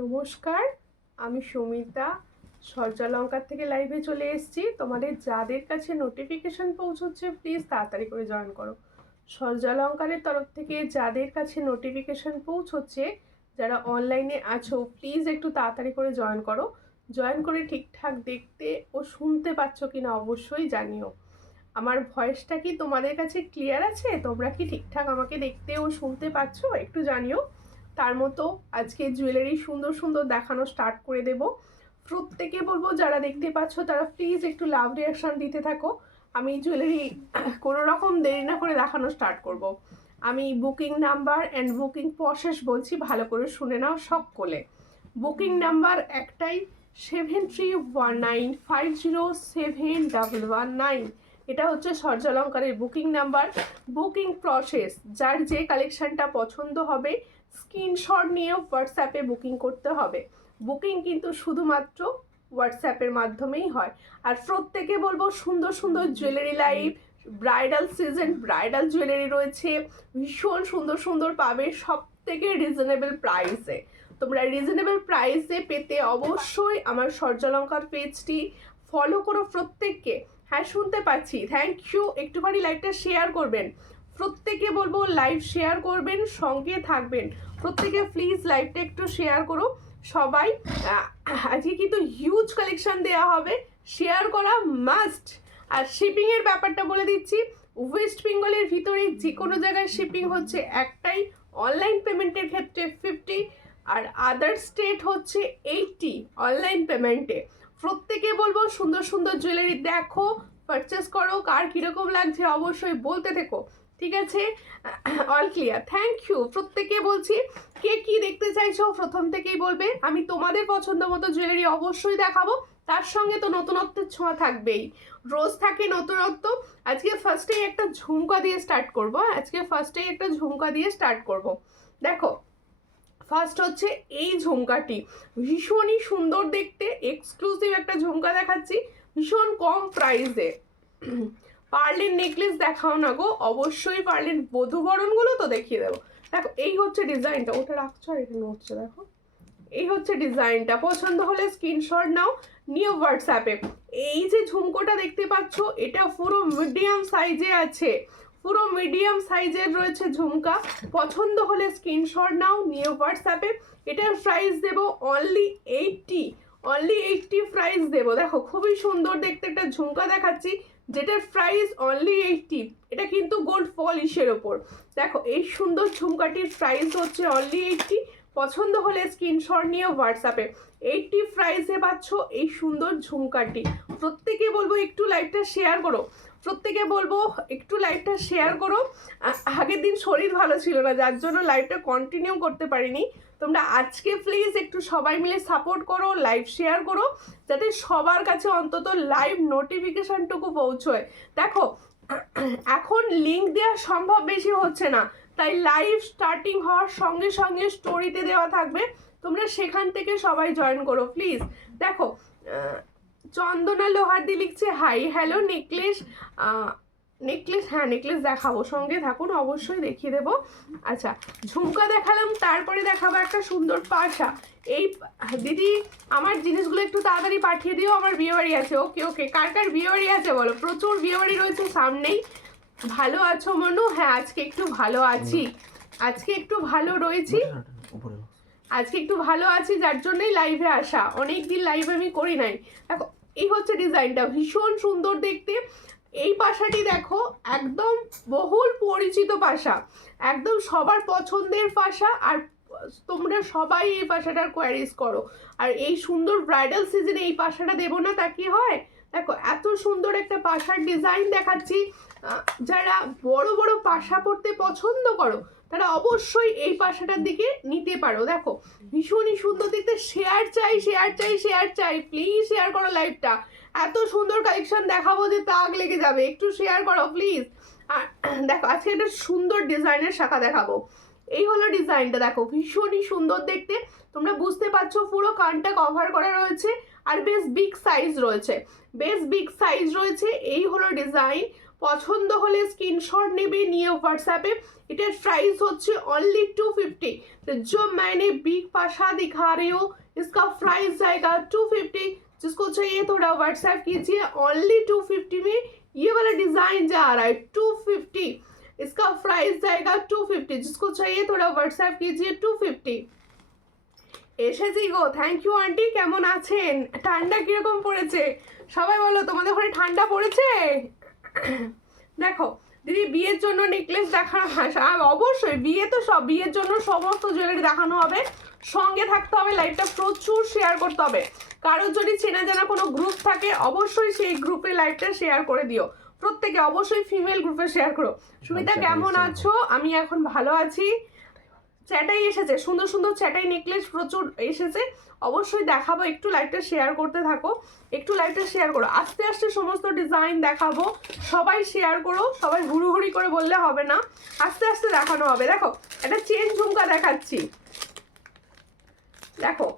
নমস্কার, আমি সুমিতা সূর্যালঙ্কার থেকে লাইভে চলে এসেছি। তোমাদের যাদের কাছে নোটিফিকেশন পৌঁছচ্ছে প্লিজ তাড়াতাড়ি করে জয়েন করো। সূর্যালঙ্কারের তরফ থেকে যাদের কাছে নোটিফিকেশন পৌঁছচ্ছে, যারা অনলাইনে আছো প্লিজ একটু তাড়াতাড়ি করে জয়েন করো। জয়েন করে ঠিকঠাক দেখতে ও শুনতে পাচ্ছ কিনা অবশ্যই জানিও। আমার ভয়েসটা কি তোমাদের কাছে ক্লিয়ার আছে? তোমরা কি ঠিকঠাক আমাকে দেখতে ও শুনতে পাচ্ছ? একটু জানিও। তার মতো আজকে জুয়েলারি সুন্দর সুন্দর দেখানো স্টার্ট করে দেব। প্রত্যেকে বলবো যারা দেখতে পাচ্ছ তারা প্লিজ একটু লাভ রিয়াকশান দিতে থাকো। আমি জুয়েলারি কোনো রকম দেরি না করে দেখানো স্টার্ট করব। আমি booking number and booking process বলছি, ভালো করে শুনে নাও সকলে। বুকিং নাম্বার একটাই, 7319507119। এটা হচ্ছে সূর্যালঙ্কারের বুকিং নাম্বার। বুকিং প্রসেস, যার যে কালেকশানটা পছন্দ হবে স্ক্রিনশট নিয়ে হোয়াটসঅ্যাপে বুকিং করতে হবে। বুকিং কিন্তু শুধুমাত্র হোয়াটসঅ্যাপের মাধ্যমেই হয়। আর প্রত্যেকে বলবো সুন্দর সুন্দর jewellery live, bridal season bridal jewellery রয়েছে, ভীষণ সুন্দর সুন্দর পাবে সব থেকে রিজনেবল প্রাইসে। তোমরা রিজনেবল প্রাইসে পেতে অবশ্যই আমার সূর্যালঙ্কার পেজটি ফলো করো প্রত্যেককে। হ্যাঁ, শুনতে পাচ্ছি, থ্যাংক ইউ। একটুখানি লাইভটা শেয়ার করবেন, প্রত্যেকে বলবো লাইভ শেয়ার করবেন, সঙ্গে থাকবেন প্রত্যেকে। প্লিজ লাইভটা একটু শেয়ার করো সবাই। আজকে কিন্তু হিউজ কালেকশন দেওয়া হবে, শেয়ার করা মাস্ট। আর শিপিংয়ের ব্যাপারটা বলে দিচ্ছি, ওয়েস্ট বেঙ্গলের ভিতরে যে কোনো জায়গায় শিপিং হচ্ছে একটাই, অনলাইন পেমেন্টের ক্ষেত্রে 50, আর আদার স্টেট হচ্ছে 80 অনলাইন পেমেন্টে। প্রত্যেকে বলবো সুন্দর সুন্দর জুয়েলারি দেখো, পারচেস করো। কার কীরকম লাগছে অবশ্যই বলতে থেকো, ঠিক আছে? All clear, thank you. প্রত্যেকে বলছি কে কি দেখতে চাইছো প্রথম থেকেই বলবে, আমি তোমাদের পছন্দ মতো জুয়েলারি অবশ্যই দেখাবো। তার সঙ্গে তো নতুনত্বের ছোঁয়া থাকবেই, রোজ থাকে নতুনত্ব। আজকে ফার্স্টেই একটা ঝুমকা দিয়ে স্টার্ট করব। দেখো, ফার্স্ট হচ্ছে এই ঝুমকাটি, ভীষণই সুন্দর দেখতে, এক্সক্লুসিভ একটা ঝুমকা দেখাচ্ছি ভীষণ কম প্রাইসে। পার্লের নেকলেস দেখাও না গো, অবশ্যই পার্লের বধূবরণগুলো তো দেখিয়ে দেবো। দেখো এই হচ্ছে ডিজাইনটা, ওটা রাখছো আর এটা নড়ছে, দেখো এই হচ্ছে ডিজাইনটা। পছন্দ হলে স্ক্রিনশট নাও, নিউ হোয়াটসঅ্যাপে। এই যে ঝুমকোটা দেখতে পাচ্ছ এটা পুরো মিডিয়াম সাইজে আছে, পুরো মিডিয়াম সাইজের রয়েছে ঝুমকা। পছন্দ হলে স্ক্রিনশট নাও, নিউ হোয়াটসঅ্যাপে। এটার প্রাইস দেবো অনলি 80 প্রাইস দেবো। দেখো খুবই সুন্দর দেখতে একটা ঝুমকা দেখাচ্ছি যেটার প্রাইস অনলি 80। এটা কিন্তু গোল্ড পলিশের ওপর। দেখো এই সুন্দর ঝুমকাটির প্রাইস হচ্ছে অনলি 80। পছন্দ হলে স্ক্রিনশট নিয়ে হোয়াটসঅ্যাপে। 80 প্রাইসে পাচ্ছ এই সুন্দর ঝুমকাটি। প্রত্যেকে বলবো একটু লাইভটা শেয়ার করো, আগের দিন শরীর ভালো ছিল না, যার জন্য লাইভটা কন্টিনিউ করতে পারিনি। তোমরা আজকে প্লিজ একটু সবাই মিলে সাপোর্ট করো, লাইভ শেয়ার করো, যাতে সবার কাছে অন্তত লাইভ নোটিফিকেশনটুকু পৌঁছয়। দেখো এখন লিঙ্ক দেওয়া সম্ভব বেশি হচ্ছে না, তাই লাইভ স্টার্টিং হওয়ার সঙ্গে সঙ্গে স্টোরিতে দেওয়া থাকবে, তোমরা সেখান থেকে সবাই জয়েন করো প্লিজ। দেখো চন্দনা লোহারদি লিখছে হাই হ্যালো নেকলেস, হ্যাঁ নেকলেস দেখাবো, সঙ্গে থাকুন অবশ্যই দেখিয়ে দেবো। আচ্ছা ঝুমকা দেখালাম, তারপরে দেখাবো একটা সুন্দর পাশা। এই দিদি আমার জিনিসগুলো একটু তাড়াতাড়ি পাঠিয়ে দিও, আমার বিয়েবাড়ি আছে। ওকে কার কার বিয়েবাড়ি আছে বলো? প্রচুর বিয়েবাড়ি রয়েছে সামনেই। ভালো আছো মনু? হ্যাঁ আজকে একটু ভালো আছি, যার জন্যই লাইভে আসা। অনেক দিন লাইভ আমি করি নাই। দেখো এই হচ্ছে ডিজাইনটা, ভীষণ সুন্দর দেখতে। এই পাশাটি দেখো একদম বহুল পরিচিত পাশা, একদম সবার পছন্দের পাশা। আর তোমরা সবাই এই পাশাটার কোয়ারিজ করো। আর এই সুন্দর ব্রাইডাল সিজনে এই পাশাটা দেবো না তা কি হয়? দেখো এত সুন্দর একটা পাশার ডিজাইন দেখাচ্ছি। যারা বড় বড় পাশা পরতে পছন্দ করো তারা অবশ্যই এই পাশাটার দিকে নিতে পারো। দেখো ভীষণই সুন্দর দেখতে। শেয়ার চাই, প্লিজ শেয়ার করো লাইভটা। এত সুন্দর কালেকশন দেখাবো যে তাক লেগে যাবে, একটু শেয়ার করো প্লিজ। আর দেখো আজকে একটা সুন্দর ডিজাইনের শাখা দেখাবো। এই হলো ডিজাইনটা, দেখো ভীষণই সুন্দর দেখতে। তোমরা বুঝতে পারছো পুরো কানটা কভার করা রয়েছে, আর বেশ বিগ সাইজ রয়েছে। এই হলো ডিজাইন। পছন্দ হলে স্ক্রিনশট নেবে, নিয়ে হোয়াটসঅ্যাপে। এটার প্রাइस হচ্ছে অনলি 250। तो जो मैंने बिग पाशा दिखा रही हूँ इसका प्राइस जाएगा 250। जिसको चाहिए थोड़ा व्हाट्सएप कीजिए। ओनली 250 में ये वाला डिजाइन जा रहा है 250, इसका प्राइस जाएगा 250। जिसको चाहिए थोड़ा व्हाट्सएप कीजिए 250। এসেছি গো, থ্যাংক ইউ আন্টি। কেমন আছেন? ঠান্ডা কিরকম পড়েছে সবাই বলো, তোমাদের ওখানে ঠান্ডা পড়েছে? দেখো দিদি বিয়ের জন্য নেকলেস দেখানো, হ্যাঁ অবশ্যই বিয়ে তো সব, বিয়ের জন্য সমস্ত জুয়েলারি দেখানো হবে। সঙ্গে থাকতে হবে, লাইভটা প্রচুর শেয়ার করতে হবে। কারোর যদি চেনা জানা কোনো গ্রুপ থাকে অবশ্যই সেই গ্রুপে লাইভটা শেয়ার করে দিও। প্রত্যেকে অবশ্যই ফিমেল গ্রুপে শেয়ার করো। সুমিতা কেমন আছো? আমি এখন ভালো আছি। চ্যাটাই এসেছে, সুন্দর সুন্দর চ্যাটাই নেকলেস প্রচুর এসেছে, অবশ্যই দেখাবো। একটু লাইভটা শেয়ার করতে থাকো, একটু লাইভটা শেয়ার করো। আস্তে আস্তে সমস্ত ডিজাইন দেখাবো, সবাই শেয়ার করো। সবাই হুড়ুহুড়ি করে বললে হবে না, আস্তে আস্তে দেখানো হবে। দেখো একটা চেন ঝুমকা দেখাচ্ছি, দেখো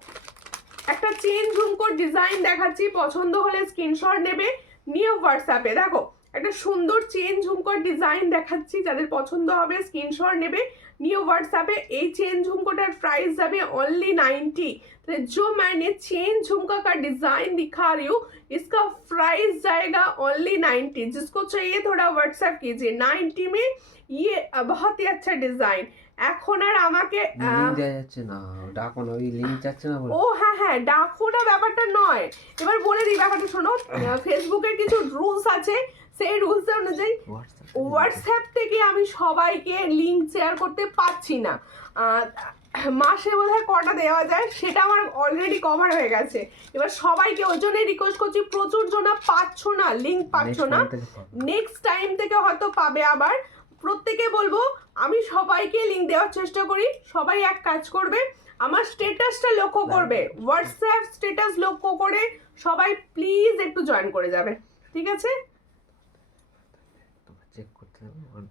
একটা চেন ঝুমকোর ডিজাইন দেখাচ্ছি। পছন্দ হলে স্ক্রিনশট নেবে, নিয়ে হোয়াটসঅ্যাপে। দেখো একটা সুন্দর চেন ঝুমকোর ডিজাইন দেখাচ্ছি, যাদের পছন্দ হবে স্ক্রিনশট নেবে, নিয়ে হোয়াটसएपে। এই চেন झुमकोटार प्राइस যাবে ओनली 90। तो जो मैंने चेन झुमका का डिजाइन दिखा रही हूँ इसका प्राइस जाएगा ओनली 90। जिसको चाहिए थोड़ा व्हाट्सएप कीजिए। 90 में ये बहुत ही अच्छा डिजाइन। এখন আর আমাকে লিংক দেয়া যাচ্ছে না, ডাকো না, ওই লিংক যাচ্ছে না বলে। ও হ্যাঁ হ্যাঁ, ডাকোটা ব্যাপারটা নয়। এবার বলে দিই ব্যাপারটা, শোনো ফেসবুকের কিছু রুলস আছে, সেই রুলস অনুযায়ী হোয়াটসঅ্যাপ থেকে আমি সবাইকে লিংক শেয়ার করতে পারছি না। মাসে বোধহয় কটা দেওয়া যায় সেটা আমার অলরেডি কভার হয়ে গেছে। এবার সবাইকে ওই জন্যই রিকোয়েস্ট করছি, প্রচুর জনা পাচ্ছ না, লিংক পাচ্ছ না, নেক্সট টাইম থেকে হয়তো পাবে। আবার প্রত্যেকে বলবো আমি সবাইকে লিংক দেওয়ার চেষ্টা করি। সবাই এক কাজ করবে, আমার স্ট্যাটাসটা লক্ষ্য করবে, হোয়াটসঅ্যাপ স্ট্যাটাস লক্ষ্য করে সবাই প্লিজ একটু জয়েন করে যাবে, ঠিক আছে?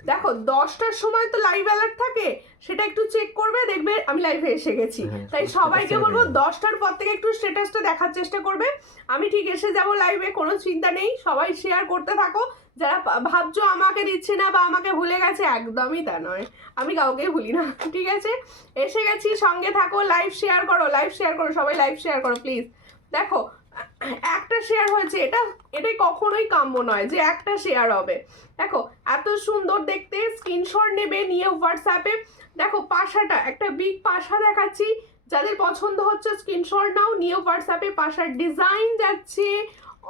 দেখো 10টার সময় তো লাইভ অ্যালার্ট থাকে, সেটা একটু চেক করবে, দেখবে আমি লাইভে এসে গেছি। তাই সবাইকে বলবো 10টার পর থেকে একটু স্ট্যাটাসটা দেখার চেষ্টা করবে। আমি ঠিক এসে যাব লাইভে, কোনো চিন্তা নেই। সবাই শেয়ার করতে থাকো। যারা ভাবছো আমাকে দিচ্ছে না বা আমাকে ভুলে গেছে, একদমই তা নয়, আমি কাউকেই ভুলি না, ঠিক আছে? এসে গেছি, সঙ্গে থাকো, লাইভ শেয়ার করো, লাইভ শেয়ার করো, সবাই লাইভ শেয়ার করো প্লিজ। দেখো একটা শেয়ার হয়েছে, এটাই কখনোই কাম্য নয় যে একটা শেয়ার হবে। দেখো এত সুন্দর দেখতে, স্ক্রিনশট নেবে, নিয়ে হোয়াটসঅ্যাপে। দেখো পাশাটা একটা বিগ পাশা দেখাচ্ছি, যাদের পছন্দ হচ্ছে স্ক্রিনশট নাও, নিয়ে হোয়াটসঅ্যাপে। পাশার ডিজাইন যাচ্ছে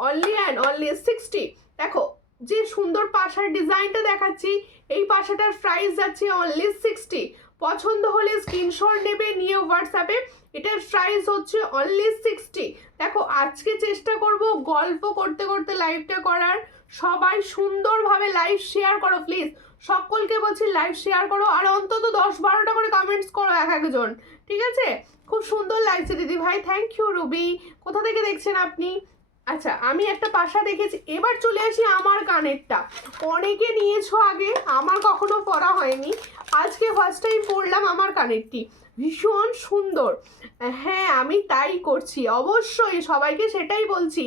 অনলি অ্যান্ড অনলি 60। দেখো যে সুন্দর পাশার ডিজাইনটা দেখাচ্ছি, এই পাশাটার প্রাইস যাচ্ছে অনলি 60। পছন্দ হলে স্ক্রিনশট নেবে, নিয়ে হোয়াটসঅ্যাপে। এটার প্রাইস হচ্ছে অনলি 60। দেখো আজকে চেষ্টা করব গল্প করতে করতে লাইভটা করার। সবাই সুন্দরভাবে লাইভ শেয়ার করো প্লিজ, সকলকে বলছি লাইভ শেয়ার করো। আর অন্তত 10-12টা করে কমেন্টস করো এক একজন, ঠিক আছে? খুব সুন্দর লাগছে দিদি ভাই, থ্যাংক ইউ রুবি। কোথা থেকে দেখছেন আপনি? আচ্ছা আমি একটা পাশা দেখেছি। এবার চলে আসি আমার কানেরটা। অনেকে নিয়েছো আগে, আমার কখনো পরা হয়নি, আজকে ফার্স্ট টাইম পরলাম আমার কানেরটি, ভীষণ সুন্দর। হ্যাঁ আমি তাই করছি, অবশ্যই সবাইকে সেটাই বলছি।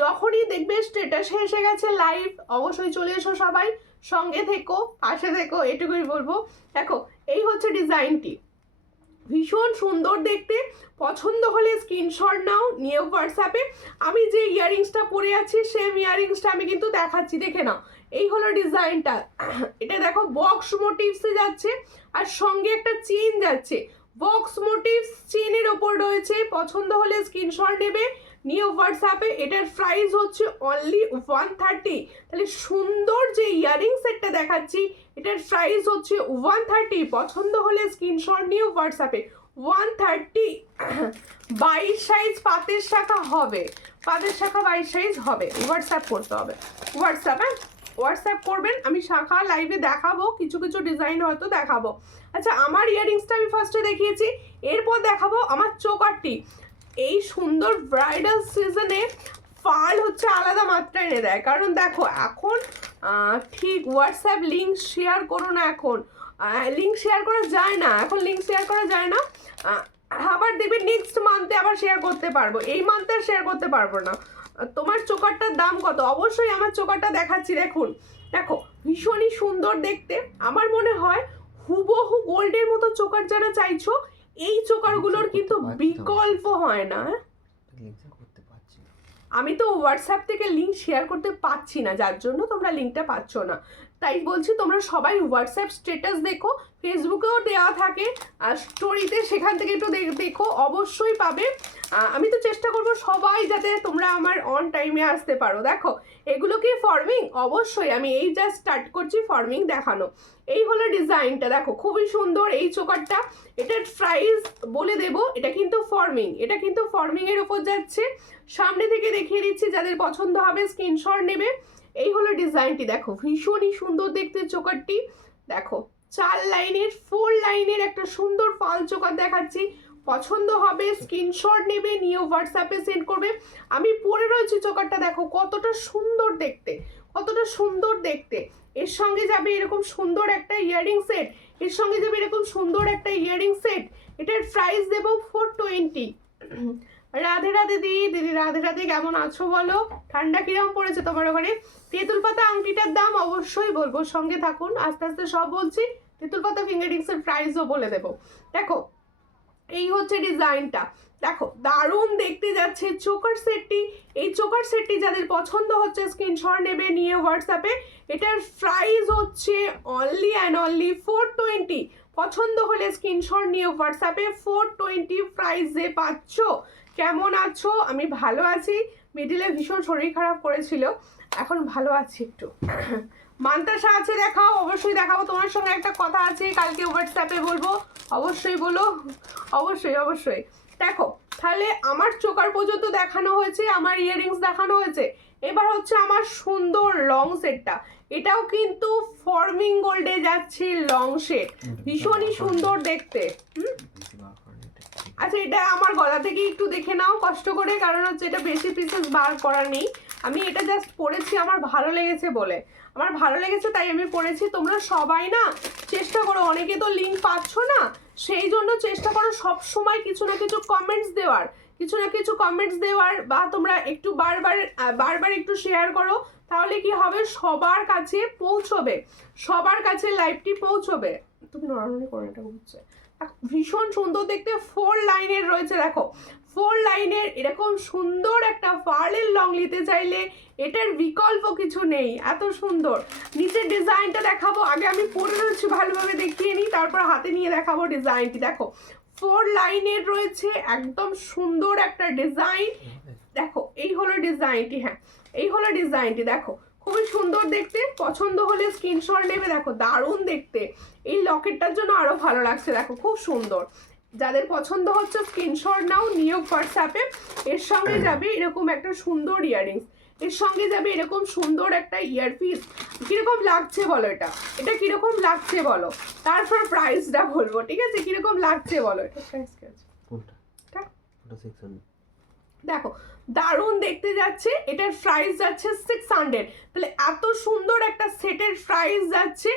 যখনই দেখবে স্ট্যাটাসে এসে গেছে লাইভ, অবশ্যই চলে এসো সবাই, সঙ্গে থেকো, পাশে থেকো, এটুকুই বলবো। দেখো এই হচ্ছে ডিজাইনটি, ভীষণ সুন্দর দেখতে। পছন্দ হলে স্ক্রিনশট নাও, নিয়ে হোয়াটসঅ্যাপে। আমি যে ইয়াররিংসটা পরে আছি সেম ইয়াররিংসটা আমি কিন্তু দেখাচ্ছি, দেখে নাও। এই হলো ডিজাইনটা, এটা দেখো বক্স মোটিভসে যাচ্ছে, আর সঙ্গে একটা চেন যাচ্ছে। বক্স মোটিভস চেনের ওপর রয়েছে। পছন্দ হলে স্ক্রিনশট নেবে, নিয়ে হোয়াটসঅ্যাপে। এটার প্রাইস হচ্ছে অনলি 130। তাহলে সুন্দর যে ইয়াররিং সেটটা দেখাচ্ছি, এটার প্রাইস হচ্ছে 130। পছন্দ হলে স্ক্রিনশট নিয়ে হোয়াটসঅ্যাপে। 130। 22 সাইজ পাতের শাখা হবে, পাতের শাখা 22 সাইজ হবে। হোয়াটসঅ্যাপ করতে হবে, হোয়াটসঅ্যাপে হোয়াটসঅ্যাপ করবেন। আমি শাখা লাইভে দেখাবো, কিছু কিছু ডিজাইন হয়তো দেখাবো। আচ্ছা আমার ইয়াররিংসটা আমি ফার্স্টে দেখিয়েছি, এরপর দেখাবো আমার চোকারটি। এই সুন্দর ব্রাইডাল সিজনে পার্ল হচ্ছে আলাদা মাত্রা এনে দেয়। কারণ দেখো এখন ঠিক হোয়াটসঅ্যাপ লিঙ্ক শেয়ার করো না, এখন লিঙ্ক শেয়ার করা যায় না, এখন লিঙ্ক শেয়ার করা যায় না। আবার দেখবে নেক্সট মান্থে আবার শেয়ার করতে পারবো, এই মান্থে আর শেয়ার করতে পারবো না। তোমার চোকারটার দাম কত? অবশ্যই আমার চোকারটা দেখাচ্ছি, দেখুন দেখো ভীষণই সুন্দর দেখতে। আমার মনে হয় হুবহু গোল্ডের মতো চোকার যারা চাইছো, এই চোকারগুলোর কিন্তু বিকল্প হয় না। করতে পারছি না। আমি তো হোয়াটসঅ্যাপ থেকে লিঙ্ক শেয়ার করতে পারছি না, যার জন্য তোমরা লিঙ্কটা পাচ্ছ না। তাই বলছি তোমরা সবাই হোয়াটসঅ্যাপ স্ট্যাটাস দেখো, ফেসবুকেও দেওয়া থাকে আর স্টোরিতে, সেখান থেকে একটু দেখো, অবশ্যই পাবে। আমি তো চেষ্টা করব সবাই যাতে তোমরা আমার অন টাইমে আসতে পারো। দেখো এগুলো কি ফর্মিং? অবশ্যই আমি এই জাস্ট স্টার্ট করছি ফর্মিং দেখানো। এই হলো ডিজাইনটা, দেখো খুবই সুন্দর এই চোকারটা। এটার প্রাইস বলে দেব, এটা কিন্তু ফর্মিং, এটা কিন্তু ফর্মিং এর উপর যাচ্ছে। সামনে থেকে দেখিয়ে দিচ্ছি, যাদের পছন্দ হবে স্ক্রিনশট নেবে। এই হলো ডিজাইনটি, দেখো ভীষণই সুন্দর দেখতে চোকারটি। দেখো 4 লাইনের 4 লাইনের একটা সুন্দর ফাল চোকার দেখাচ্ছি। পছন্দ হবে স্ক্রিনশট নেবে, নিয়ে হোয়াটসঅ্যাপে সেন্ড করবে। আমি পরে রয়েছি চোকারটা, দেখো কতটা সুন্দর দেখতে, কতটা সুন্দর দেখতে। এর সঙ্গে যাবে এরকম সুন্দর একটা ইয়ারিং সেট, এর সঙ্গে যাবে এরকম সুন্দর একটা ইয়ারিং সেট। এটার প্রাইস দেবো 420। রাধে রাধে দিদি, রাধে রাধে, কেমন আছো বলো? ঠান্ডা কিরকম পড়েছে তোমার ওখানে? তেঁতুল পাতা আংটিটার দাম অবশ্যই বলবো, সঙ্গে থাকুন, আস্তে আস্তে সব বলছি। তেঁতুল পাতা ফিঙ্গারিংসের প্রাইসও বলে দেবো। দেখো এই হচ্ছে ডিজাইনটা, দেখো দারুণ দেখতে যাচ্ছে চোকার সেটটি। এই চোকার সেটটি যাদের পছন্দ হচ্ছে স্ক্রিনশট নেবে, নিয়ে হোয়াটসঅ্যাপে। এটার প্রাইস হচ্ছে অনলি অ্যান্ড অনলি 420। পছন্দ হলে স্ক্রিনশট নিয়ে হোয়াটসঅ্যাপে 420 প্রাইসে পাচ্ছ। কেমন আছো? আমি ভালো আছি, মিডিলে ভীষণ শরীর খারাপ করেছিল, এখন ভালো আছি একটু। মান্তাসা আছে, দেখাও, অবশ্যই দেখাবো। তোমার সঙ্গে একটা কথা আছে, কালকে হোয়াটসঅ্যাপে বলবো, অবশ্যই বলো, অবশ্যই অবশ্যই। দেখো তাহলে আমার চোকার পর্যন্ত দেখানো হয়েছে, আমার ইয়াররিংস দেখানো হয়েছে, এবার হচ্ছে আমার সুন্দর লং সেটটা। এটাও কিন্তু ফর্মিং গোল্ডে যাচ্ছে, লং সেট, ভীষণই সুন্দর দেখতে। আচ্ছা এটা আমার গলা থেকে একটু দেখে নাও কষ্ট করে, কারণ হচ্ছে এটা বেশি পিসেস বার করা নেই। আমি এটা জাস্ট পরেছি আমার ভালো লেগেছে বলে, আমার ভালো লেগেছে তাই আমি পরেছি। তোমরা সবাই না চেষ্টা করো, অনেকে তো লিঙ্ক পাচ্ছ না, সেই জন্য চেষ্টা করো সব সময় কিছু না কিছু কমেন্টস দেওয়ার, কিছু না কিছু কমেন্টস দেওয়ার, বা তোমরা একটু বারবার একটু শেয়ার করো, তাহলে কি হবে সবার কাছে পৌঁছবে, সবার কাছে লাইভটি পৌঁছবে। তুমি নরমালি করে, এটা বুঝছে ভীষণ সুন্দর দেখতে। 4 লাইনের রয়েছে, দেখো 4 লাইনের এরকম সুন্দর একটা পার্লের লং নিতে চাইলে এটার বিকল্প কিছু নেই, এত সুন্দর। নিচের ডিজাইনটা দেখাবো, আগে আমি পরে রয়েছি ভালোভাবে দেখিয়ে নিই, তারপর হাতে নিয়ে দেখাবো ডিজাইনটি। দেখো 4 লাইনের রয়েছে, একদম সুন্দর একটা ডিজাইন। দেখো এই হলো ডিজাইনটি, হ্যাঁ এই হলো ডিজাইনটি, দেখো খুবই সুন্দর দেখতে। পছন্দ হলে স্ক্রিনশট নেবে, দেখো দারুণ দেখতে। এই লকেটটার জন্য আরো ভালো লাগছে, দেখো খুব সুন্দর। যাদের পছন্দ হচ্ছে স্ক্রিনশট নাও, নিয়ে হোয়াটসঅ্যাপে। এর সঙ্গে যাবে এরকম একটা সুন্দর ইয়াররিংস, এর সঙ্গে যাবে এরকম সুন্দর একটা ইয়ারপিস। কিরকম লাগছে বলো, এটা এটা কিরকম লাগছে বলো, তারপর প্রাইসটা বলবো, ঠিক আছে? কিরকম লাগছে বলো, এটা প্রাইস কি আছে? কোনটা? ওটা 600। দেখো দারুণ দেখতে যাচ্ছে, এটার প্রাইস যাচ্ছে 600। তাহলে এত সুন্দর একটা সেটের প্রাইস যাচ্ছে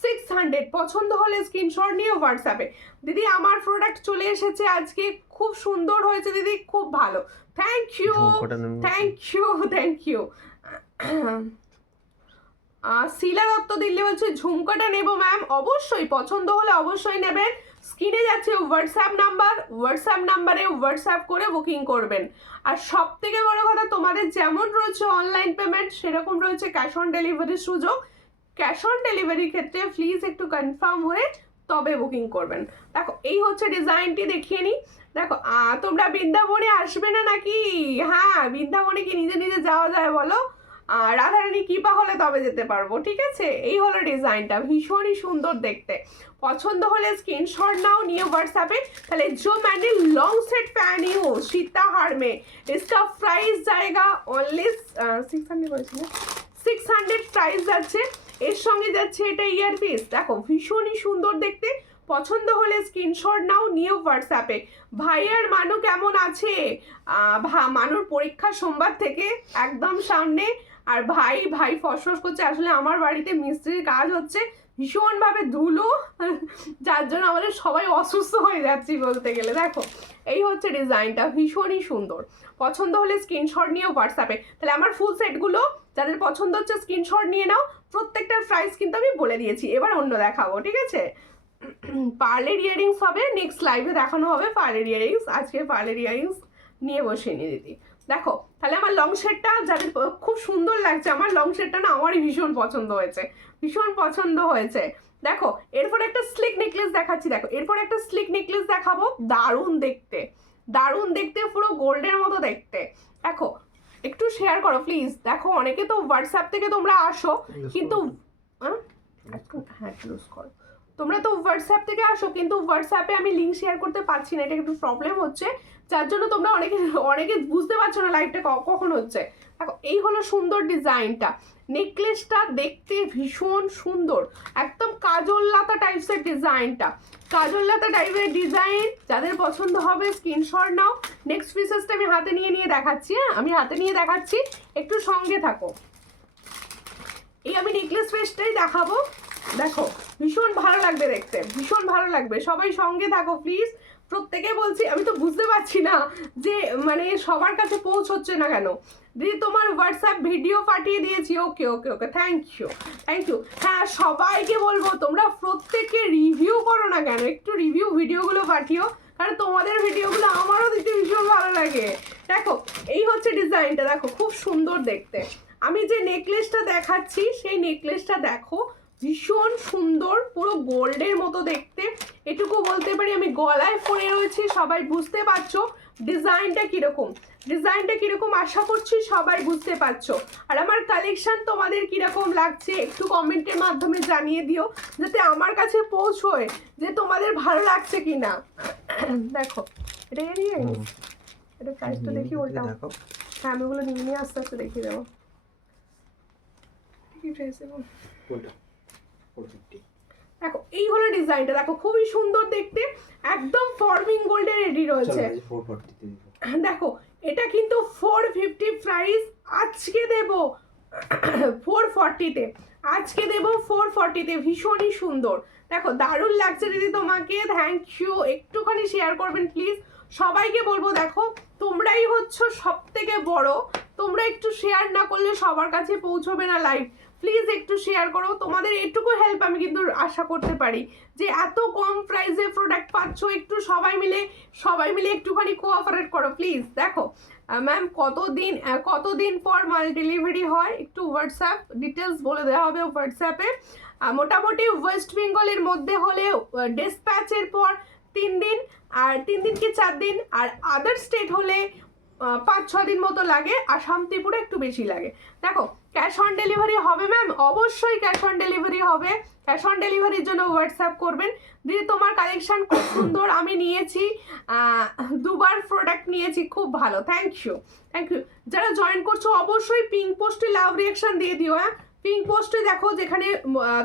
600। পছন্দ হলে স্ক্রিনশট নিয়ে হোয়াটসঅ্যাপে। দিদি আমার প্রোডাক্ট চলে এসেছে আজকে, খুব সুন্দর হয়েছে দিদি, খুব ভালো, thank you thank you thank you. Shila Dutta Delhi বলছে ঝুমকাটা নেবো ম্যাম, অবশ্যই পছন্দ হলে অবশ্যই নেবেন। স্ক্রিনে যাচ্ছে হোয়াটসঅ্যাপ নাম্বার, হোয়াটসঅ্যাপ নাম্বারে হোয়াটসঅ্যাপ করে বুকিং করবেন। আর সব থেকে বড় কথা, তোমাদের যেমন রয়েছে অনলাইন পেমেন্ট, সেরকম রয়েছে ক্যাশ অন ডেলিভারির সুযোগ। ক্যাশ অন ডেলিভারির ক্ষেত্রে প্লিজ একটু কনফার্ম হয়ে তবে বুকিং করবেন। দেখো এই হচ্ছে ডিজাইনটি, দেখিয়ে নিই। দেখো বৃন্দাবনে আসবে না নাকি? হ্যাঁ বৃন্দাবনে কি নিজে নিজে যাওয়া যায় বলো? রাধারানী কৃপা হলে তবে যেতে পারবো, ঠিক আছে? এই হলো ডিজাইনটা, ভীষণই সুন্দর দেখতে। পছন্দ হলে স্ক্রিনশট नाउ नियो व्हाट्सएप पे। তাহলে जो मैंने लॉन्ग सेट पहनी हूँ सीताहार में, इसका प्राइस जाएगा ओनली 600 বলেছিল, 600 প্রাইস যাচ্ছে। এর সঙ্গে যাচ্ছে এটা ইয়ারপিস, দেখো ভীষণই সুন্দর দেখতে। পছন্দ হলে স্ক্রিনশট নাও, নিয়ে হোয়াটসঅ্যাপে। ভাইয়ার মানু কেমন আছে? মানুর পরীক্ষা সোমবার থেকে, একদম সামনে। আর ভাই ফসফস করছে, আসলে আমার বাড়িতে মিস্ত্রির কাজ হচ্ছে ভীষণভাবে ধুলো, যার জন্য আমাদের সবাই অসুস্থ হয়ে যাচ্ছি বলতে গেলে। দেখো এই হচ্ছে ডিজাইনটা, ভীষণই সুন্দর। পছন্দ হলে স্ক্রিনশট নিয়ে হোয়াটসঅ্যাপে, তাহলে আমার ফুল সেটগুলো যাদের পছন্দ হচ্ছে স্ক্রিনশট নিয়ে নাও। প্রত্যেকটার প্রাইস কিন্তু আমি বলে দিয়েছি। এবার অন্য দেখাবো, ঠিক আছে? পার্লের ইয়ারিংস হবে, নেক্সট লাইভে দেখানো হবে পার্লের ইয়ারিংস। আজকে পার্লের ইয়ারিংস নিয়ে বসে নিয়ে দিদি। দেখো তাহলে আমার লং শেডটা যাদের খুব সুন্দর লাগছে, আমার লং শেডটা না আমারই ভীষণ পছন্দ হয়েছে, ভীষণ পছন্দ হয়েছে। দেখো এরপর একটা স্লিক নেকলেস দেখাচ্ছি, দেখো এরপর একটা স্লিক নেকলেস দেখাবো, দারুণ দেখতে, দারুণ দেখতে, পুরো গোল্ডের মতো দেখতে। দেখো একটু শেয়ার করো প্লিজ। দেখো অনেকে তো হোয়াটসঅ্যাপ থেকে তোমরা আসো কিন্তু হ্যাঁ ক্লোজ করো, তোমরা তো হোয়াটসঅ্যাপ থেকে আসো কিন্তু হোয়াটসঅ্যাপে আমি লিঙ্ক শেয়ার করতে পারছি না, এটা একটু প্রবলেম হচ্ছে, যার জন্য তোমরা অনেকে বুঝতে পারছো না লাইভটা কখন হচ্ছে। দেখো এই হলো সুন্দর ডিজাইনটা, নেকলেসটা দেখতে ভীষণ সুন্দর, একদম কাজললাতা টাইপসের ডিজাইনটা, কাজললাতা টাইপের ডিজাইন। যাদের পছন্দ হবে স্ক্রিনশট নাও। নেক্সট পিসেসটা আমি হাতে নিয়ে দেখাচ্ছি, হ্যাঁ আমি হাতে নিয়ে দেখাচ্ছি, একটু সঙ্গে থাকো। এই আমি নেকলেস পেস্টটাই দেখাবো, দেখো ভীষণ ভালো লাগবে দেখতে, ভীষণ ভালো লাগবে, সবাই সঙ্গে থাকো প্লিজ। প্রত্যেকে বলছি, আমি তো বুঝতে পারছি না যে মানে সবার কাছে পৌঁছচ্ছে না কেন। দিদি তোমার হোয়াটসঅ্যাপ ভিডিও পাঠিয়ে দিয়েছি, ওকে ওকে ওকে, থ্যাংক ইউ থ্যাংক ইউ। হ্যাঁ সবাইকে বলবো তোমরা প্রত্যেকে রিভিউ করো না কেন, একটু রিভিউ ভিডিওগুলো পাঠিও, কারণ তোমাদের ভিডিওগুলো আমারও দেখতে ভীষণ ভালো লাগে। দেখো এই হচ্ছে ডিজাইনটা, দেখো খুব সুন্দর দেখতে। আমি যে নেকলেসটা দেখাচ্ছি সেই নেকলেসটা দেখো, ভীষণ সুন্দর, পুরো গোল্ডের মতো দেখতে। এটুকু বলতে পারি আমি গলায় পরে রয়েছি, সবাই বুঝতে পারছো ডিজাইনটা কিরকম, ডিজাইনটা কিরকম, আশা করছি সবাই বুঝতে পারছো। আর আমার কালেকশন তোমাদের কিরকম লাগছে একটু কমেন্টের মাধ্যমে জানিয়ে দিও, যাতে আমার কাছে পৌঁছয় যে তোমাদের ভালো লাগছে কি না। দেখো এটা নিয়ে এটা প্রাইসটা দেখি, ওটা হ্যাঁ আমি ওগুলো নিয়ে আস্তে আস্তে দেখিয়ে দেবো। কি প্রাইস দেবো? দেখো এই হলো ডিজাইনটা, দেখো খুবই সুন্দর দেখতে, একদম ফর্মিং গোল্ডের রেডি রয়েছে। দেখো এটা কিন্তু 450 প্রাইস, আজকে দেব 440-তে, আজকে দেব 440-তে, ভীষণই সুন্দর। দেখো দারুণ লাগছে দিদি তোমাকে, থ্যাংক ইউ। একটুখানি শেয়ার করবেন প্লিজ, সবাইকে বলবো। দেখো তোমরাই হচ্ছ সব থেকে বড়, তোমরা একটু শেয়ার না করলে সবার কাছে পৌঁছবে না লাইভ, প্লিজ একটু শেয়ার করো। তোমাদের এটুকু হেল্প আমি কিন্তু আশা করতে পারি, যে এত কম প্রাইসে প্রোডাক্ট পাচ্ছ, একটু সবাই মিলে একটুখানি কোঅপারেট করো প্লিজ। দেখো ম্যাম কতদিন পর মাল ডেলিভারি হয়, একটু হোয়াটসঅ্যাপ ডিটেলস বলে দেওয়া হবে হোয়াটসঅ্যাপে। মোটামুটি ওয়েস্ট বেঙ্গলের মধ্যে হলে ডিসপ্যাচের পর 3 দিন, আর 3 দিন কি 4 দিন, আর আদার স্টেট হলে 5-6 দিন মতো লাগে, আসাম ত্রিপুরা একটু বেশি লাগে। দেখো ক্যাশ অন ডেলিভারি হবে ম্যাম, অবশ্যই ক্যাশ অন ডেলিভারি হবে, ক্যাশ অন ডেলিভারির জন্য হোয়াটসঅ্যাপ করবেন। দিদি তোমার কালেকশন খুব সুন্দর, আমি নিয়েছি 2বার প্রোডাক্ট নিয়েছি, খুব ভালো, থ্যাংক ইউ থ্যাংক ইউ। যারা জয়েন করছো অবশ্যই পিঙ্ক পোস্টে লাভ রিয়াকশন দিয়ে দিও, হ্যাঁ পিঙ্ক পোস্টে দেখো যেখানে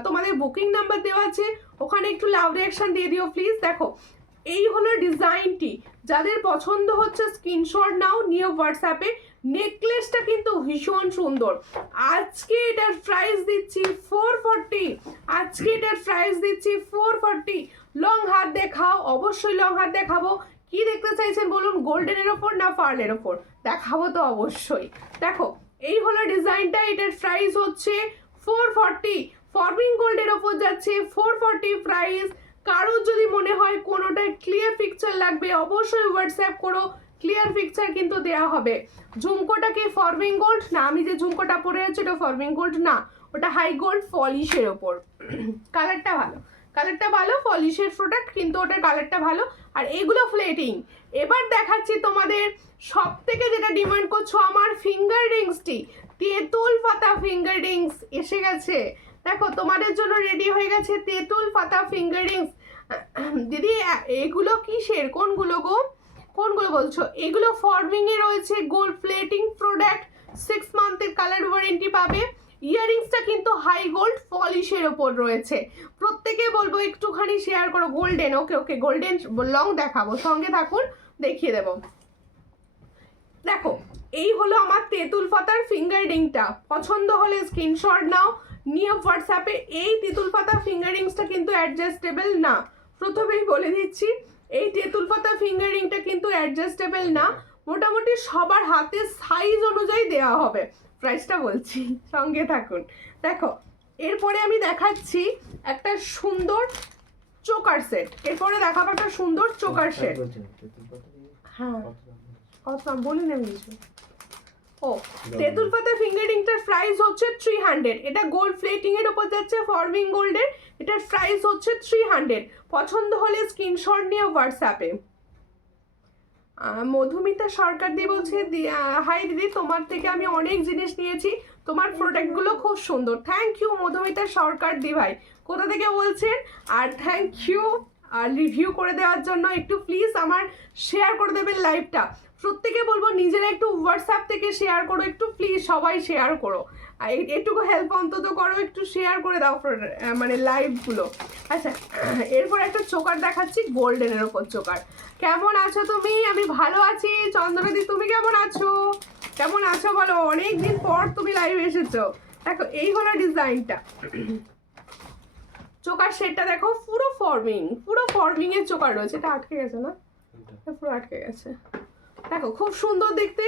তোমাদের বুকিং নাম্বার দেওয়া আছে ওখানে একটু লাভ রিয়াকশন দিয়ে দিও প্লিজ। দেখো এই হলো ডিজাইনটি, যাদের পছন্দ হচ্ছে স্ক্রিনশট নাও, নিয়ে হোয়াটসঅ্যাপে। নেকলেসটা কিন্তু ভীষণ সুন্দর, আজকে এটার প্রাইস দিচ্ছি 440, আজকে এটার প্রাইস দিচ্ছি 440। লং হাত দেখাও, অবশ্যই লং হাত দেখাবো। কি দেখতে চাইছেন বলুন, গোল্ডেনের ওপর না পার্লের ওপর? দেখাবো তো অবশ্যই। দেখো এই হলো ডিজাইনটা, এটার প্রাইস হচ্ছে 440, ফর্মিং গোল্ডের ওপর যাচ্ছে 440 প্রাইস। কারোর যদি মনে হয় কোনোটায় ক্লিয়ার পিকচার লাগবে অবশ্যই হোয়াটসঅ্যাপ করো, ক্লিয়ার পিকচার কিন্তু দেওয়া হবে। ঝুমকোটা কি ফর্মিং গোল্ড না, আমি যে ঝুমকোটা পরে আছি ওটা ফর্মিং গোল্ড না, ওটা হাই গোল্ড পলিশের ওপর। কালারটা ভালো, কালারটা ভালো, পলিশের প্রোডাক্ট কিন্তু ওটার কালারটা ভালো। আর এগুলো ফ্লেটিং। এবার দেখাচ্ছি তোমাদের সব থেকে যেটা ডিমান্ড করছো, আমার ফিঙ্গার রিংসটি, তেঁতুল পাতা ফিঙ্গার রিংস এসে গেছে। দেখো তোমাদের জন্য রেডি হয়ে গেছে তেঁতুল পাতা ফিঙ্গার রিংস। দিদি এগুলো কিসের, কোনগুলো গো, কোনগুলো বলছো? এগুলো ফর্মিং এ রয়েছে, গোল্ড প্লেটিং প্রোডাক্ট, 6 মান্থের কালার ওয়ারেন্টি পাবে। ইয়াররিংসটা কিন্তু হাই গোল্ড পলিশের ওপর রয়েছে। প্রত্যেকে বলবো একটুখানি শেয়ার করো। গোল্ডেন, ওকে ওকে গোল্ডেন লং দেখাবো, সঙ্গে থাকুন দেখিয়ে দেবো। দেখো এই হলো আমার তেঁতুল পাতার ফিঙ্গার রিংটা, পছন্দ হলে স্ক্রিনশট নাও, নিয়ে হোয়াটসঅ্যাপে। এই তেঁতুল পাতা ফিঙ্গার রিংসটা কিন্তু অ্যাডজাস্টেবল না, প্রথমেই বলে দিচ্ছি। এই তেঁতুল পাতা ফিঙ্গার রিংটা কিন্তু অ্যাডজাস্টেবল না, মোটামুটি সবার হাতের সাইজ অনুযায়ী দেওয়া হবে। প্রাইসটা বলছি, সঙ্গে থাকুন। দেখো এরপরে আমি দেখাচ্ছি একটা সুন্দর চোকার সেট, এরপরে দেখাবো একটা সুন্দর চোকার সেট। হ্যাঁ কত বলি না কিছু। ও তেঁতুল পাতা ফিঙ্গারিংটার প্রাইস হচ্ছে 300, এটা গোল্ড প্লেটিং এর উপর যাচ্ছে, ফর্মিং গোল্ডের। এটার প্রাইস হচ্ছে 300। পছন্দ হলে স্ক্রিনশট নিয়ে হোয়াটসঅ্যাপে। মধুমিতা সরকার দি বলছে, হাই দিদি, তোমার থেকে আমি অনেক জিনিস নিয়েছি, তোমার প্রোডাক্টগুলো খুব সুন্দর। থ্যাংক ইউ মধুমিতা সরকার দি ভাই, কোথা থেকে বলছেন? আর থ্যাংক ইউ রিভিউ করে দেওয়ার জন্য। একটু প্লিজ আমার শেয়ার করে দেবেন লাইভটা। প্রত্যেকে বলবো নিজেরা একটু হোয়াটসঅ্যাপ থেকে শেয়ার করো, একটু প্লিজ সবাই শেয়ার করো, এটুকু হেল্প অন্তত করো, একটু শেয়ার করে দাও মানে লাইভগুলো। আচ্ছা এরপর একটা চোকার দেখাচ্ছি, গোল্ডেনের ওপর চোকার। কেমন আছো তুমি? আমি ভালো আছি। চন্দনাদি তুমি কেমন আছো? কেমন আছো বলো, অনেক দিন পর তুমি লাইভ এসেছো। দেখো এই হলো ডিজাইনটা, চোকার সেটটা দেখো, পুরো ফর্মিং এর চোকার রয়েছে। এটা আটকে গেছে না? পুরো আটকে গেছে। দেখো খুব সুন্দর দেখতে,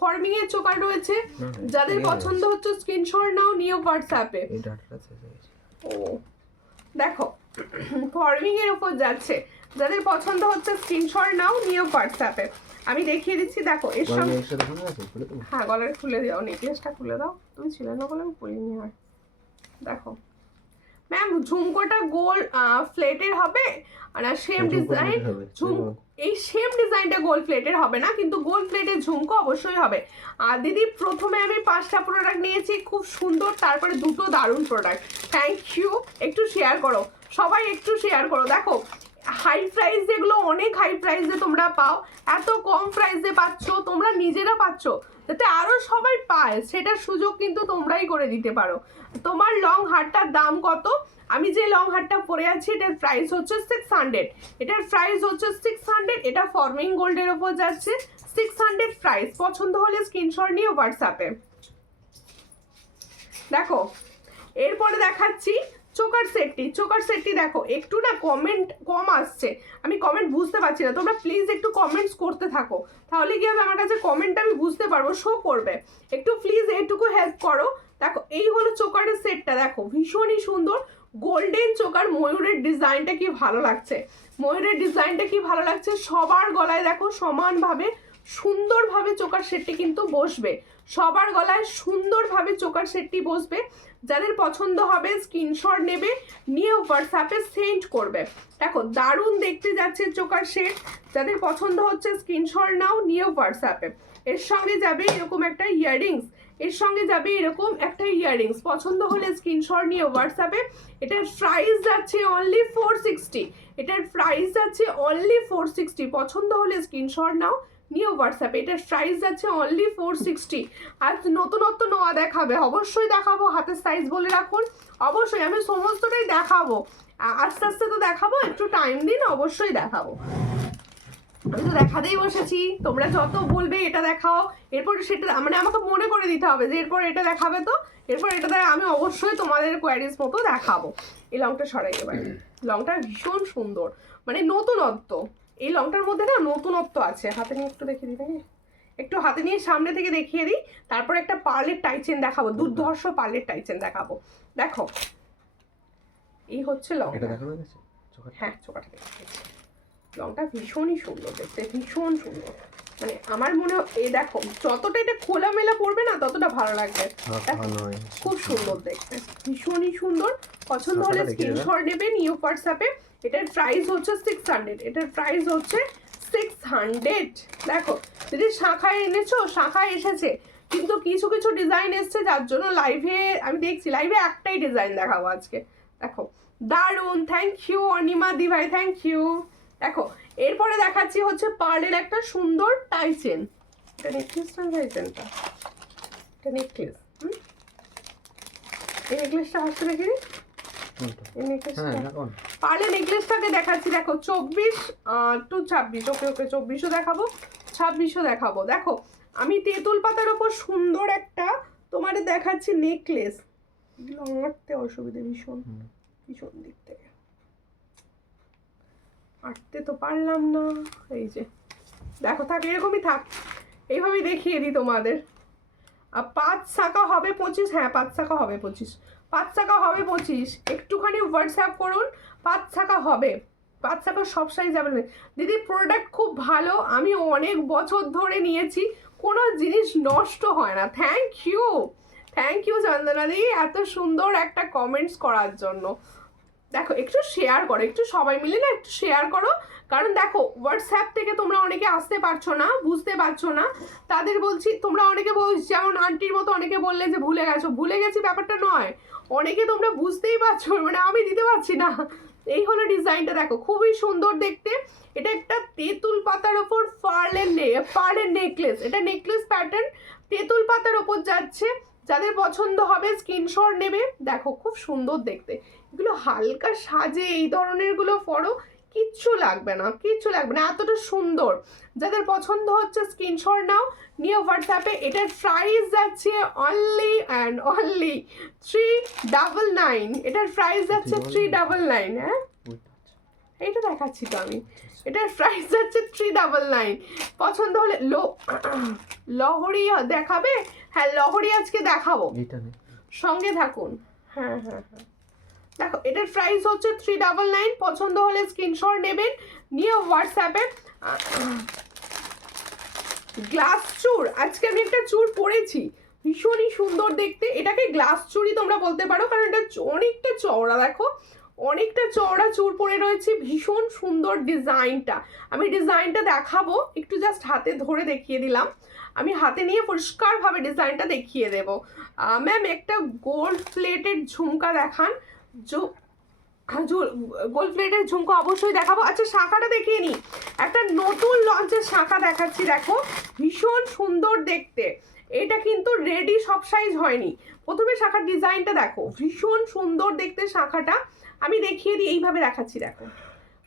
ফর্মিং এর চোকার রয়েছে। যাদের পছন্দ হচ্ছে স্ক্রিনশট নাও, নিও হোয়াটসঅ্যাপে। ও দেখো ফর্মিং এর উপর যাচ্ছে, যাদের পছন্দ হচ্ছে স্ক্রিনশট নাও, নিও হোয়াটসঅ্যাপে। আমি দেখিয়ে দিচ্ছি। দেখো এর সঙ্গে হ্যাঁ গলার খুলে দাও, নেকলেসটা খুলে দাও, তুমি ছিলে না বলে আমি খুলিনি। আর দেখো ম্যাম ঝুমকোটা গোল ফ্লেটের হবে, আর সেম ডিজাইন এই সেম ডিজাইনটা গোল্ড প্লেটের হবে না, কিন্তু গোল্ড প্লেটের ঝুমকো অবশ্যই হবে। আর দিদি প্রথমে আমি 5টা প্রোডাক্ট নিয়েছি, খুব সুন্দর, তারপরে 2টো দারুণ প্রোডাক্ট। থ্যাংক ইউ, একটু শেয়ার করো সবাই, একটু শেয়ার করো। দেখো হাই প্রাইস যেগুলো, অনেক হাই প্রাইসে তোমরা পাও, এত কম প্রাইসে পাচ্ছ, তোমরা নিজেরা পাচ্ছ, যাতে আরো সবাই পায় সেটার সুযোগ কিন্তু তোমরাই করে দিতে পারো। তোমার লং হারটার দাম কত? আমি যে লং হারটা পরে আছি এটার প্রাইস হচ্ছে 600, এটার প্রাইস হচ্ছে 600। এটা ফর্মিং গোল্ডের ওপর যাচ্ছে, 600 প্রাইস। পছন্দ হলে স্ক্রিনশট নিয়ে হোয়াটসঅ্যাপে। দেখো এরপরে দেখাচ্ছি চোকার সেটটি। দেখো একটু না কমেন্ট কম আসছে, আমি কমেন্ট বুঝতে পারছি না, তোমরা প্লিজ একটু কমেন্টস করতে থাকো, তাহলে কি হবে আমার কাছে কমেন্টটা আমি বুঝতে পারবো, শো করবে। একটু প্লিজ এইটুকু হেল্প করো। দেখো এই হলো চোকারের সেটটা, দেখো ভীষণই সুন্দর গোল্ডেন চোকার। ময়ূরের ডিজাইনটা কি ভালো লাগছে, সবার গলায় দেখো সমানভাবে সুন্দরভাবে চোকার সেটটি কিন্তু বসবে, সবার গলায় সুন্দরভাবে চোকার সেটটি বসবে। যাদের পছন্দ হবে স্ক্রিনশট নেবে, নিয়ে হোয়াটসঅ্যাপে সেন্ড করবে। দেখো দারুণ দেখতে যাচ্ছে চোকার সেট, যাদের পছন্দ হচ্ছে স্ক্রিনশট নাও, নিয়ে হোয়াটসঅ্যাপে। এর সঙ্গে যাবে এরকম একটা ইয়াররিংস, পছন্দ হলে স্ক্রিনশট নিয়ে হোয়াটসঅ্যাপে। এটার প্রাইস যাচ্ছে অনলি 460, পছন্দ হলে স্ক্রিনশট নাও, নিয়ে হোয়াটসঅ্যাপে। এটার প্রাইস যাচ্ছে অনলি 460। আর নতুনত্ব নোয়া দেখাবে, অবশ্যই দেখাবো, হাতের সাইজ বলে রাখুন, অবশ্যই আমি সমস্তটাই দেখাবো, আস্তে আস্তে তো দেখাবো, একটু টাইম দিন, অবশ্যই দেখাবো। আমি তো দেখাতেই বসেছি, তোমরা যত বলবে এটা দেখাও, এরপর সেটা মানে আমাকে মনে করে দিতে হবে যে এরপর এটা দেখাবে, তো এরপর এটা আমি অবশ্যই তোমাদের কোয়ারিজ মতো দেখাবো। এই লংটা সরাই এবার, লংটা ভীষণ সুন্দর, মানে নতুনত্ব, এই লংটার মধ্যে না নতুনত্ব আছে। হাতে নিয়ে একটু দেখিয়ে দিই নাকি, একটু হাতে নিয়ে সামনে থেকে দেখিয়ে দিই, তারপর একটা পার্লের টাইচেন দেখাবো, দুর্ধর্ষ পার্লের টাইচেন দেখাবো। দেখো এই হচ্ছে লং, হ্যাঁ চোখাটা দেখেছি, লংটা ভীষণই সুন্দর দেখতে, ভীষণ সুন্দর, মানে আমার মনে হয় এই দেখো যতটা এটা খোলামেলা পড়বে না ততটা ভালো লাগবে, খুব সুন্দর দেখতে, ভীষণই সুন্দর। পছন্দ হলে স্ক্রিনশট নেবে, নিউ হোয়াটসঅ্যাপে। এটার প্রাইস হচ্ছে 600, দেখো যদি শাখায় এনেছো, শাখায় এসেছে, কিন্তু কিছু কিছু ডিজাইন এসছে যার জন্য লাইভে আমি দেখছি, লাইভে একটাই ডিজাইন দেখাবো আজকে। দেখো দারুণ, থ্যাংক ইউ অনিমা দি ভাই, থ্যাংক ইউ। দেখো এরপরে দেখাচ্ছি হচ্ছে পার্লের একটা সুন্দর টাইচেন, এটা নেকলেসটা, টাইচেনটা এটা নেকলেস, এই নেকলেসটা হাসতে দেখি, এই নেকলেসটা পার্লের নেকলেসটাকে দেখাচ্ছি। দেখো 24 to 26, ওকে 24ও দেখাবো, 26ও দেখাবো। দেখো আমি তেঁতুল পাতার ওপর সুন্দর একটা তোমাদের দেখাচ্ছি নেকলেস। এগুলো আঁটতে অসুবিধে ভীষণ, ভীষণ দিক থেকে আঁটতে তো পারলাম না। এই যে দেখো, থাক এরকমই থাক, এইভাবেই দেখিয়ে দিই তোমাদের। আর 5 শাখা হবে 25, হ্যাঁ 5 শাখা হবে 25, 5 শাখা হবে 25। একটুখানি হোয়াটসঅ্যাপ করুন, 5 শাখা হবে, 5 শাখা সব সাইজ অ্যাভেলেবেল। দিদি প্রোডাক্ট খুব ভালো, আমি অনেক বছর ধরে নিয়েছি, কোনো জিনিস নষ্ট হয় না। থ্যাংক ইউ চন্দনা দি এত সুন্দর একটা কমেন্টস করার জন্য। দেখো একটু শেয়ার করো, একটু সবাই মিলে না একটু শেয়ার করো, কারণ দেখো হোয়াটসঅ্যাপ থেকে তোমরা অনেকে আসতে পারছো না, বুঝতে পারছো না, তাদের বলছি তোমরা অনেকে যেমন আন্টির মতো অনেকে বললে যে ভুলে গেছো, ভুলে গেছি ব্যাপারটা নয়, অনেকে তোমরা বুঝতেই পারছো, মানে আমি দিতে পারছি না। এই হলো ডিজাইনটা, দেখো খুবই সুন্দর দেখতে। এটা একটা তেঁতুল পাতার ওপর পার্লের নেকলেস, এটা নেকলেস প্যাটার্ন তেঁতুল পাতার ওপর যাচ্ছে। যাদের পছন্দ হবে স্ক্রিনশট নেবে। দেখো খুব সুন্দর দেখতে, এগুলো হালকা সাজে এই ধরনের গুলো পরো, কিচ্ছু লাগবে না, কিচ্ছু লাগবে না, এতটা সুন্দর। যাদের পছন্দ হচ্ছে স্ক্রিনশট নাও, নিয়ে হোয়াটসঅ্যাপে। এটার প্রাইস যাচ্ছে অনলি অ্যান্ড অনলি 399, এটার প্রাইস যাচ্ছে 399। হ্যাঁ এইটা দেখাচ্ছি তো আমি, এটার প্রাইস যাচ্ছে 399। পছন্দ হলে লহরি দেখাবে? হ্যাঁ লহরি আজকে দেখাবো, সঙ্গে থাকুন। হ্যাঁ হ্যাঁ হ্যাঁ, দেখো এটার প্রাইস হচ্ছে 399। পছন্দ হলে স্ক্রিনশট নেবেন, নিয়ে হোয়াটসঅ্যাপে। গ্লাস চুর, আজকে আমি একটা চুর পরেছি, ভীষণই সুন্দর দেখতে। এটাকে গ্লাস চুরই তোমরা বলতে পারো, কারণ এটা অনেকটা চওড়া, দেখো অনেকটা চওড়া চুর পরে রয়েছে, ভীষণ সুন্দর ডিজাইনটা। আমি ডিজাইনটা দেখাবো, একটু জাস্ট হাতে ধরে দেখিয়ে দিলাম, আমি হাতে নিয়ে পরিষ্কারভাবে ডিজাইনটা দেখিয়ে দেব। ম্যাম একটা গোল্ড প্লেটেড ঝুমকা দেখান, গোল্ড প্লেটের ঝুমকা অবশ্যই দেখাবো। আচ্ছা শাখাটা দেখিয়ে নিই, একটা নতুন লঞ্চের শাখা দেখাচ্ছি, দেখো ভীষণ সুন্দর দেখতে। এটা কিন্তু রেডি সব সাইজ হয়নি। প্রথমে শাখার ডিজাইনটা দেখো, ভীষণ সুন্দর দেখতে শাখাটা। আমি দেখিয়ে দিই, এইভাবে দেখাচ্ছি, দেখো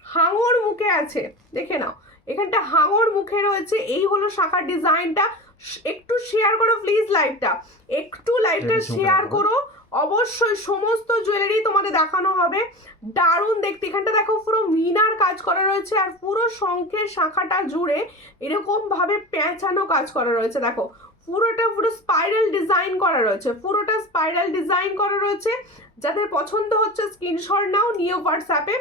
হাঙর মুখে আছে, দেখে নাও এখানটা হাঙর মুখে রয়েছে। এই হলো শাখার ডিজাইনটা। একটু শেয়ার করো প্লিজ লাইভটা, একটু লাইভটা শেয়ার করো অবশ্যই। সমস্ত জুয়েলারি তোমাদের দেখানো হবে, দারুণ দেখতে। এখানটা দেখো পুরো মিনার কাজ করা রয়েছে, আর পুরো শঙ্খের শাখাটা জুড়ে এরকম ভাবে পেঁচানো কাজ করা রয়েছে। দেখো পুরোটা পুরো স্পাইরাল ডিজাইন করা রয়েছে, পুরোটা স্পাইরাল ডিজাইন করা রয়েছে। যাদের পছন্দ হচ্ছে স্ক্রিনশট নাও, নিয়ে হোয়াটসঅ্যাপে।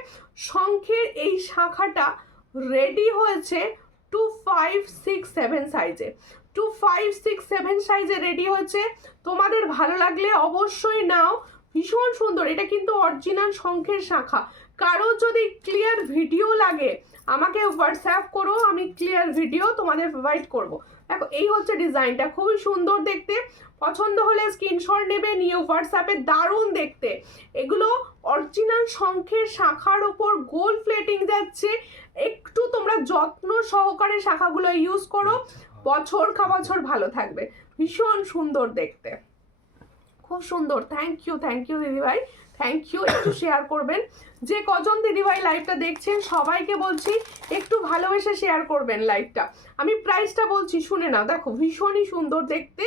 শঙ্খের এই শাখাটা রেডি হয়েছে 2, 5, 6, 7 সাইজে, 2, 5, 6, 7 সাইজে রেডি হয়েছে। তোমাদের ভালো লাগলে অবশ্যই নাও, ভীষণ সুন্দর। এটা কিন্তু অরিজিনাল শঙ্খের শাখা। কারো যদি ক্লিয়ার ভিডিও লাগে আমাকে হোয়াটসঅ্যাপ করো, আমি ক্লিয়ার ভিডিও তোমাদের প্রোভাইড করব। দেখো এই হচ্ছে ডিজাইনটা, খুবই সুন্দর দেখতে। পছন্দ হলে স্ক্রিনশট নেবে, নিয়ে হোয়াটসঅ্যাপে। দারুণ দেখতে, এগুলো অরিজিনাল শঙ্খের শাখার ওপর গোল্ড প্লেটিং যাচ্ছে। একটু তোমরা যত্ন সহকারে শাখাগুলো ইউজ করো, বছর কা বছর ভালো থাকবে। ভীষণ সুন্দর দেখতে, খুব সুন্দর। থ্যাংক ইউ দিদিভাই, থ্যাংক ইউ। একটু শেয়ার করবেন, যে কজন দিদিভাই লাইভটা দেখছেন সবাইকে বলছি একটু ভালোবেসে শেয়ার করবেন লাইভটা। আমি প্রাইসটা বলছি শুনে নাও, দেখো ভীষণই সুন্দর দেখতে।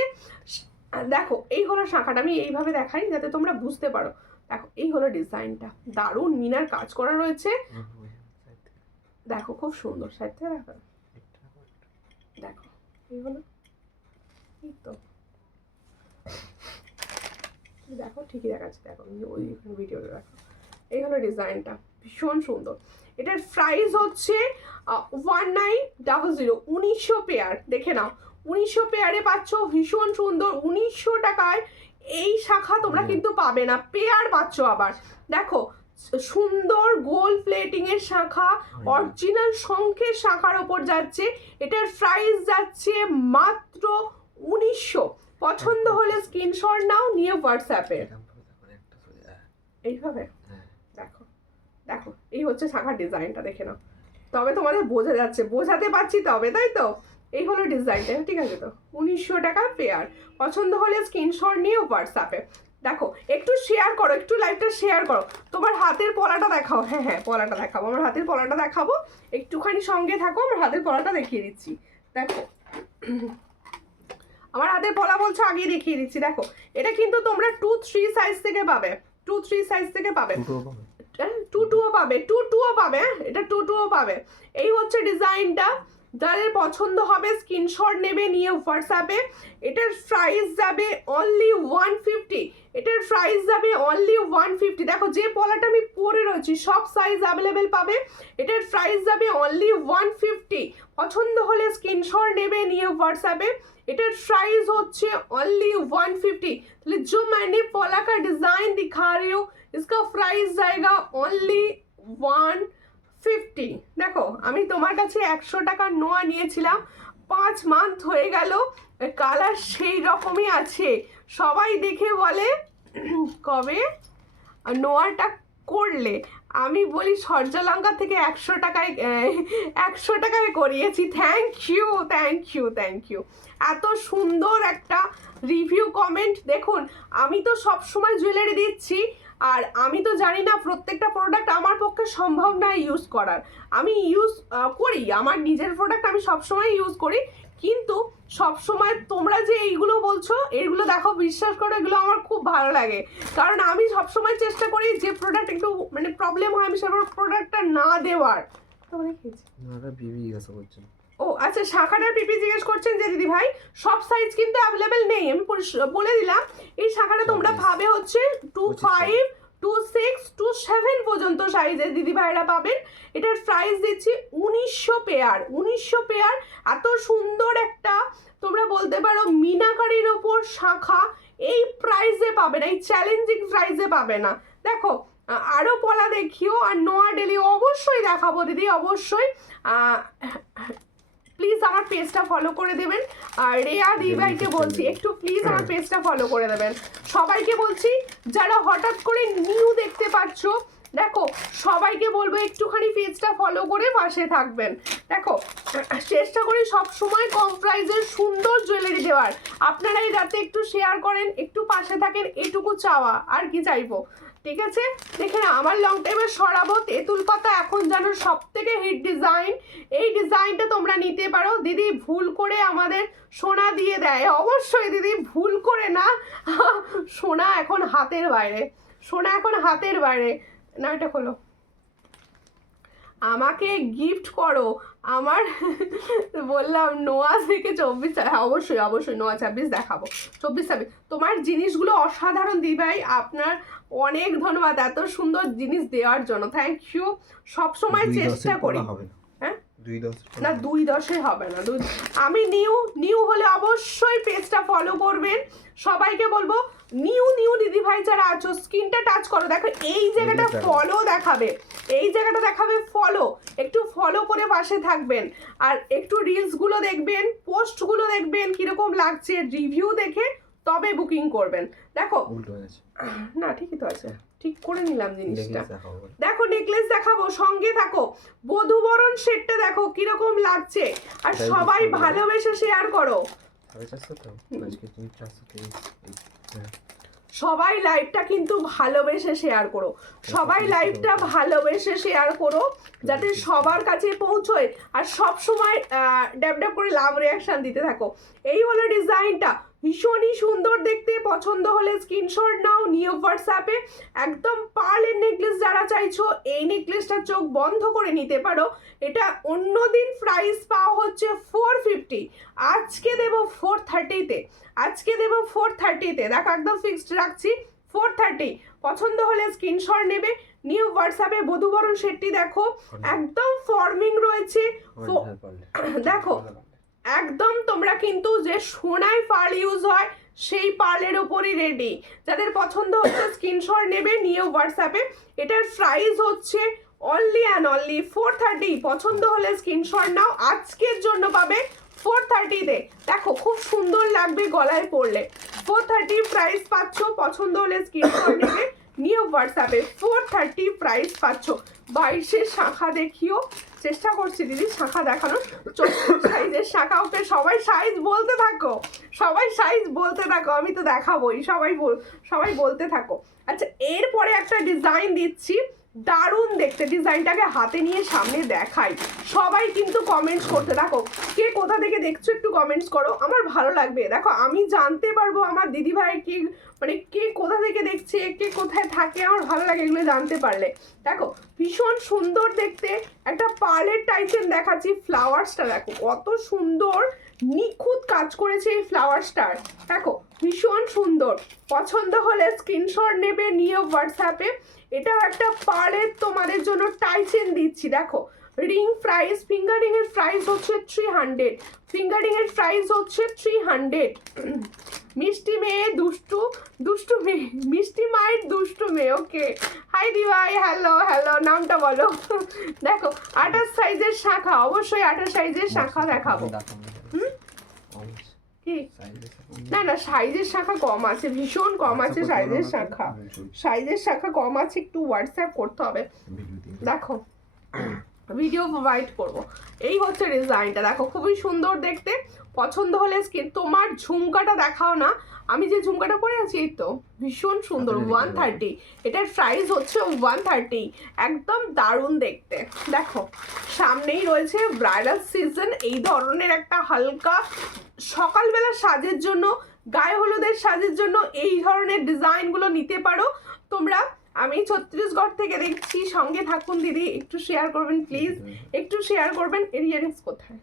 দেখো এই হলো শাখাটা, আমি এইভাবে দেখাই যাতে তোমরা বুঝতে পারো। দেখো এই হলো ডিজাইনটা, দারুণ মিনার কাজ করা রয়েছে, দেখো খুব সুন্দর। সাথে দেখো, দেখো এই হলো, এই তো দেখো ঠিকই দেখাচ্ছে, দেখো ওই ভিডিওটা দেখো। এই হলো ডিজাইনটা, ভীষণ সুন্দর। এটার প্রাইস হচ্ছে 1900, 1900 পেয়ার। দেখে নাও 1900 পেয়ারে পাচ্ছ, ভীষণ সুন্দর। 1900 টাকায় এই শাখা তোমরা কিন্তু পাবে না, পেয়ার পাচ্ছ। আবার দেখো সুন্দর গোল্ড প্লেটিং এর শাখা, অরিজিনাল শঙ্খের শাখার ওপর যাচ্ছে। এটার প্রাইস যাচ্ছে মাত্র 1900। পছন্দ হলে স্ক্রিনশট নাও, নিয়ে হোয়াটসঅ্যাপে। এইভাবে দেখো, দেখো এই হচ্ছে শাখার ডিজাইনটা, দেখে নাও। তবে তোমাদের বোঝা যাচ্ছে, বোঝাতে পারছি তবে, তাই তো? এই হলো ডিজাইনটা, ঠিক আছে তো? 1900 টাকা পেয়ার। পছন্দ হলে স্ক্রিনশট নিয়ে হোয়াটসঅ্যাপে। দেখো একটু শেয়ার করো, একটু লাইভটা শেয়ার করো। তোমার হাতের পলাটা দেখাও। হ্যাঁ হ্যাঁ পলাটা দেখাবো, আমার হাতের পলাটা দেখাবো। একটুখানি সঙ্গে থাকো, আমার হাতের পলাটা দেখিয়ে দিচ্ছি। দেখো আমার হাতের পলা বলছো, আগে দেখিয়ে দিচ্ছি। দেখো এটা কিন্তু তোমরা 2-3 সাইজ থেকে পাবে, 2-3 সাইজ থেকে পাবে, দুটো পাবে, 2-2ও পাবে, 2-2ও পাবে, এটা 2-2ও পাবে। এই হচ্ছে ডিজাইনটা, যাদের পছন্দ হবে স্ক্রিনশট নেবে, নিয়ে হোয়াটসঅ্যাপে। এটার প্রাইস যাবে অনলি 150, এটার প্রাইস যাবে অনলি 150। দেখো যে পলাটা আমি পরে রয়েছি সব সাইজ অ্যাভেলেবেল পাবে, এটার প্রাইস যাবে অনলি 150। পছন্দ হলে স্ক্রিনশট নেবে, নিয়ে হোয়াটসঅ্যাপে। एटर प्राइस होच्छे ओनली 150। तो जो मैंने पोला का डिजाइन दिखा रही हूँ इसका प्राइस जाएगा ओनली 150। देखो আমি তোমার কাছে 100 টাকার নোয়া নিয়েছিলাম, 5 মান্থ হয়ে গেল, কালার সেই রকমই আছে। সবাই দেখে বলে কবে নোয়াটা করলে, আমি বলি সূর্যলঙ্কা থেকে 100 টাকায় করিয়েছি। Thank you thank you thank you. এত সুন্দর একটা রিভিউ কমেন্ট। দেখুন আমি তো সব সময় জুয়েলারি দিচ্ছি, আর আমি তো জানি না প্রত্যেকটা প্রোডাক্ট আমার পক্ষে সম্ভব না ইউজ করার। আমি ইউজ করি, আমার নিজের প্রোডাক্ট আমি সবসময় ইউজ করি, কিন্তু সবসময় তোমরা যে এইগুলো বলছো এগুলো দেখো, বিশ্বাস করো এগুলো আমার খুব ভালো লাগে, কারণ আমি সবসময় চেষ্টা করি যে প্রোডাক্ট একটু মানে প্রবলেম হয় আমি সব প্রোডাক্টটা না দেওয়ার। বিবি জিজ্ঞাসা করছেন। ও আচ্ছা, শাখাটার পিপি জিজ্ঞেস করছেন যে দিদি ভাই সব সাইজ কিন্তু অ্যাভেলেবেল নেই, আমি বলে দিলাম। এই শাখাটা তোমরা পাবে হচ্ছে 25, 26, 27 পর্যন্ত সাইজের দিদি ভাইরা পাবেন। এটার প্রাইস দিচ্ছি 1900 পেয়ার, 1900 পেয়ার। এত সুন্দর একটা তোমরা বলতে পারো মিনাকারির ওপর শাখা এই প্রাইসে পাবে না, এই চ্যালেঞ্জিং প্রাইসে পাবে না। দেখো আরও পলা দেখিও, আর নোয়া ডেলি অবশ্যই দেখাবো দিদি, অবশ্যই। প্লিজ আমার পেজটা ফলো করে দেবেন, আর রেয়া দিদিভাইকে বলছি একটু প্লিজ আমার পেজটা ফলো করে দেবেন। সবাইকে বলছি যারা হঠাৎ করে নিউ দেখতে পাচ্ছ, দেখো সবাইকে বলবো একটুখানি পেজটা ফলো করে পাশে থাকবেন। দেখো চেষ্টা করি সব সময় কম প্রাইসের সুন্দর জুয়েলারি দেওয়ার, আপনারা এই রাতে একটু শেয়ার করেন, একটু পাশে থাকেন, এটুকু চাওয়া, আর কি চাইবো। ঠিক আছে, দেখে না আমার লং টাইমে সরাবো তেঁতুল পাতা, এখন যেন সব থেকে হিট ডিজাইন। এই ডিজাইনটা তোমরা নিতে পারো। দিদি ভুল করে আমাদের সোনা দিয়ে দেয়, অবশ্যই দিদি ভুল করে না, সোনা এখন হাতের বাইরে, সোনা এখন হাতের বাইরে। না এটা খোলো, আমাকে গিফট করো। আমার বললাম নোয়া থেকে 24, হ্যাঁ অবশ্যই অবশ্যই নোয়া 26 দেখাবো, 24-26। তোমার জিনিসগুলো অসাধারণ দিদিভাই, আপনার অনেক ধন্যবাদ এত সুন্দর জিনিস দেওয়ার জন্য, থ্যাংক ইউ। সবসময় চেষ্টা করি। হ্যাঁ 2-10 না 2-10 হবে না, আমি নিউ হলে অবশ্যই পেজটা ফলো করবেন। সবাইকে বলবো নিউ দিদি ভাই যারা আছো স্ক্রিনটা টাচ করো, দেখো এই জায়গাটা ফলো দেখাবে, এই জায়গাটা দেখাবে ফলো, একটু ফলো করে পাশে থাকবেন, আর একটু রিলসগুলো দেখবেন, পোস্টগুলো দেখবেন কিরকম লাগছে, রিভিউ দেখে তবে বুকিং করবেন। দেখো না ঠিকই তো আছে, ঠিক করে নিলাম জিনিসটা। দেখো নেকলেস দেখাবো, সঙ্গে থাকো। বধূবরণ সেটটা দেখো কিরকম লাগছে, আর সবাই ভালোবেসে শেয়ার করো। সবাই লাইভটা কিন্তু ভালোবেসে শেয়ার করো, সবাই লাইভটা ভালোবেসে শেয়ার করো যাতে সবার কাছে পৌঁছয়, আর সব সময় ড্যাব করে লাভ রিয়াকশন দিতে থাকো। এই হলো ডিজাইনটা, ভীষণই সুন্দর দেখতে। পছন্দ হলে স্ক্রিনশট নাও, নিয়ে হোয়াটসঅ্যাপে। একদম পার্লের নেকলেস যারা চাইছো এই নেকলেসটা চোখ বন্ধ করে নিতে পারো। এটা অন্যদিন প্রাইস পাওয়া হচ্ছে 450, আজকে দেবো 430-তে, আজকে দেবো 430-তে। দেখো একদম ফিক্সড রাখছি 430। পছন্দ হলে স্ক্রিনশট নেবে, নিউ হোয়াটসঅ্যাপে। বধূবরণ সেটটি দেখো একদম ফর্মিং রয়েছে, দেখো একদম তোমরা কিন্তু যে সোনায় পার্ল ইউজ হয় সেই পার্লের ওপরই রেডি। যাদের পছন্দ হচ্ছে স্ক্রিনশট নেবে, নিয়ে হোয়াটসঅ্যাপে। এটার প্রাইস হচ্ছে অনলি অ্যান্ড অনলি 430। পছন্দ হলে স্ক্রিনশট নাও, আজকের জন্য পাবে 430-তে। দেখো খুব সুন্দর লাগবে গলায় পরলে, 430 প্রাইস পাচ্ছ। পছন্দ হলে স্ক্রিনশট নেবে, নিউ হোয়াটসঅ্যাপে। 430 প্রাইস পাচ্ছ। 22-এর শাখা দেখিও, চেষ্টা করছি দিদি শাখা দেখানোর, 24 সাইজের শাখা। ওকে সবাই সাইজ বলতে থাকো, সবাই সাইজ বলতে থাকো, আমি তো দেখাবোই, সবাই বলতে থাকো। আচ্ছা এরপরে একটা ডিজাইন দিচ্ছি, দারুণ দেখতে। ডিজাইনটাকে হাতে নিয়ে সামনে দেখাই, সবাই কিন্তু কমেন্টস করতে থাকো, কে কোথা থেকে দেখছো একটু কমেন্টস করো, আমার ভালো লাগবে। দেখো আমি জানতে পারবো আমার দিদিভাই কি মানে কে কোথা থেকে দেখছে, কে কোথায় থাকে, আমার ভালো লাগে এগুলো জানতে পারলে। দেখো ভীষণ সুন্দর দেখতে একটা পার্লের টাইপের দেখাচ্ছি। ফ্লাওয়ার্সটা দেখো কত সুন্দর, নিখুঁত কাজ করেছে এই ফ্লাওয়ার্সটার। দেখো ভীষণ সুন্দর, পছন্দ হলে স্ক্রিনশট নেবে, নিয়ে হোয়াটসঅ্যাপে। এটাও একটা পার্লের তোমাদের জন্য টাইচেন দিচ্ছি। দেখো রিং প্রাইস, ফিঙ্গার রিং এর প্রাইস হচ্ছে 300, ফিঙ্গার রিং এর প্রাইস হচ্ছে 300। মিষ্টি মেয়ে দুষ্টু, দুষ্টু মেয়ে, মিষ্টি মায়ের দুষ্টু মেয়ে। ওকে হাই দিভাই, হ্যালো হ্যালো, নামটা বলো। দেখো 28 সাইজের শাখা, অবশ্যই 28 সাইজের শাখা দেখাবো। কি না না, সাইজের শাখা কম আছে, ভীষণ কম আছে সাইজের শাখা, সাইজের শাখা কম আছে, একটু হোয়াটসঅ্যাপ করতে হবে। দেখো ভিডিও প্রোভাইড করবো। এই হচ্ছে ডিজাইনটা, দেখো খুবই সুন্দর দেখতে। পছন্দ হলে স্ক্রিন, তোমার ঝুমকাটা দেখাও না, আমি যে ঝুমকাটা পরে আছি এই তো, ভীষণ সুন্দর। 130, এটার প্রাইস হচ্ছে 130, একদম দারুণ দেখতে। দেখো সামনেই রয়েছে ব্রাইডাল সিজন, এই ধরনের একটা হালকা সকালবেলা সাজের জন্য, গায়ে হলুদের সাজের জন্য এই ধরনের ডিজাইনগুলো নিতে পারো তোমরা। আমি ছত্তিশগড় থেকে দেখছি, সঙ্গে থাকুন দিদি, একটু শেয়ার করবেন প্লিজ, একটু শেয়ার করবেন। এর ইয়ারিংস কোথায়?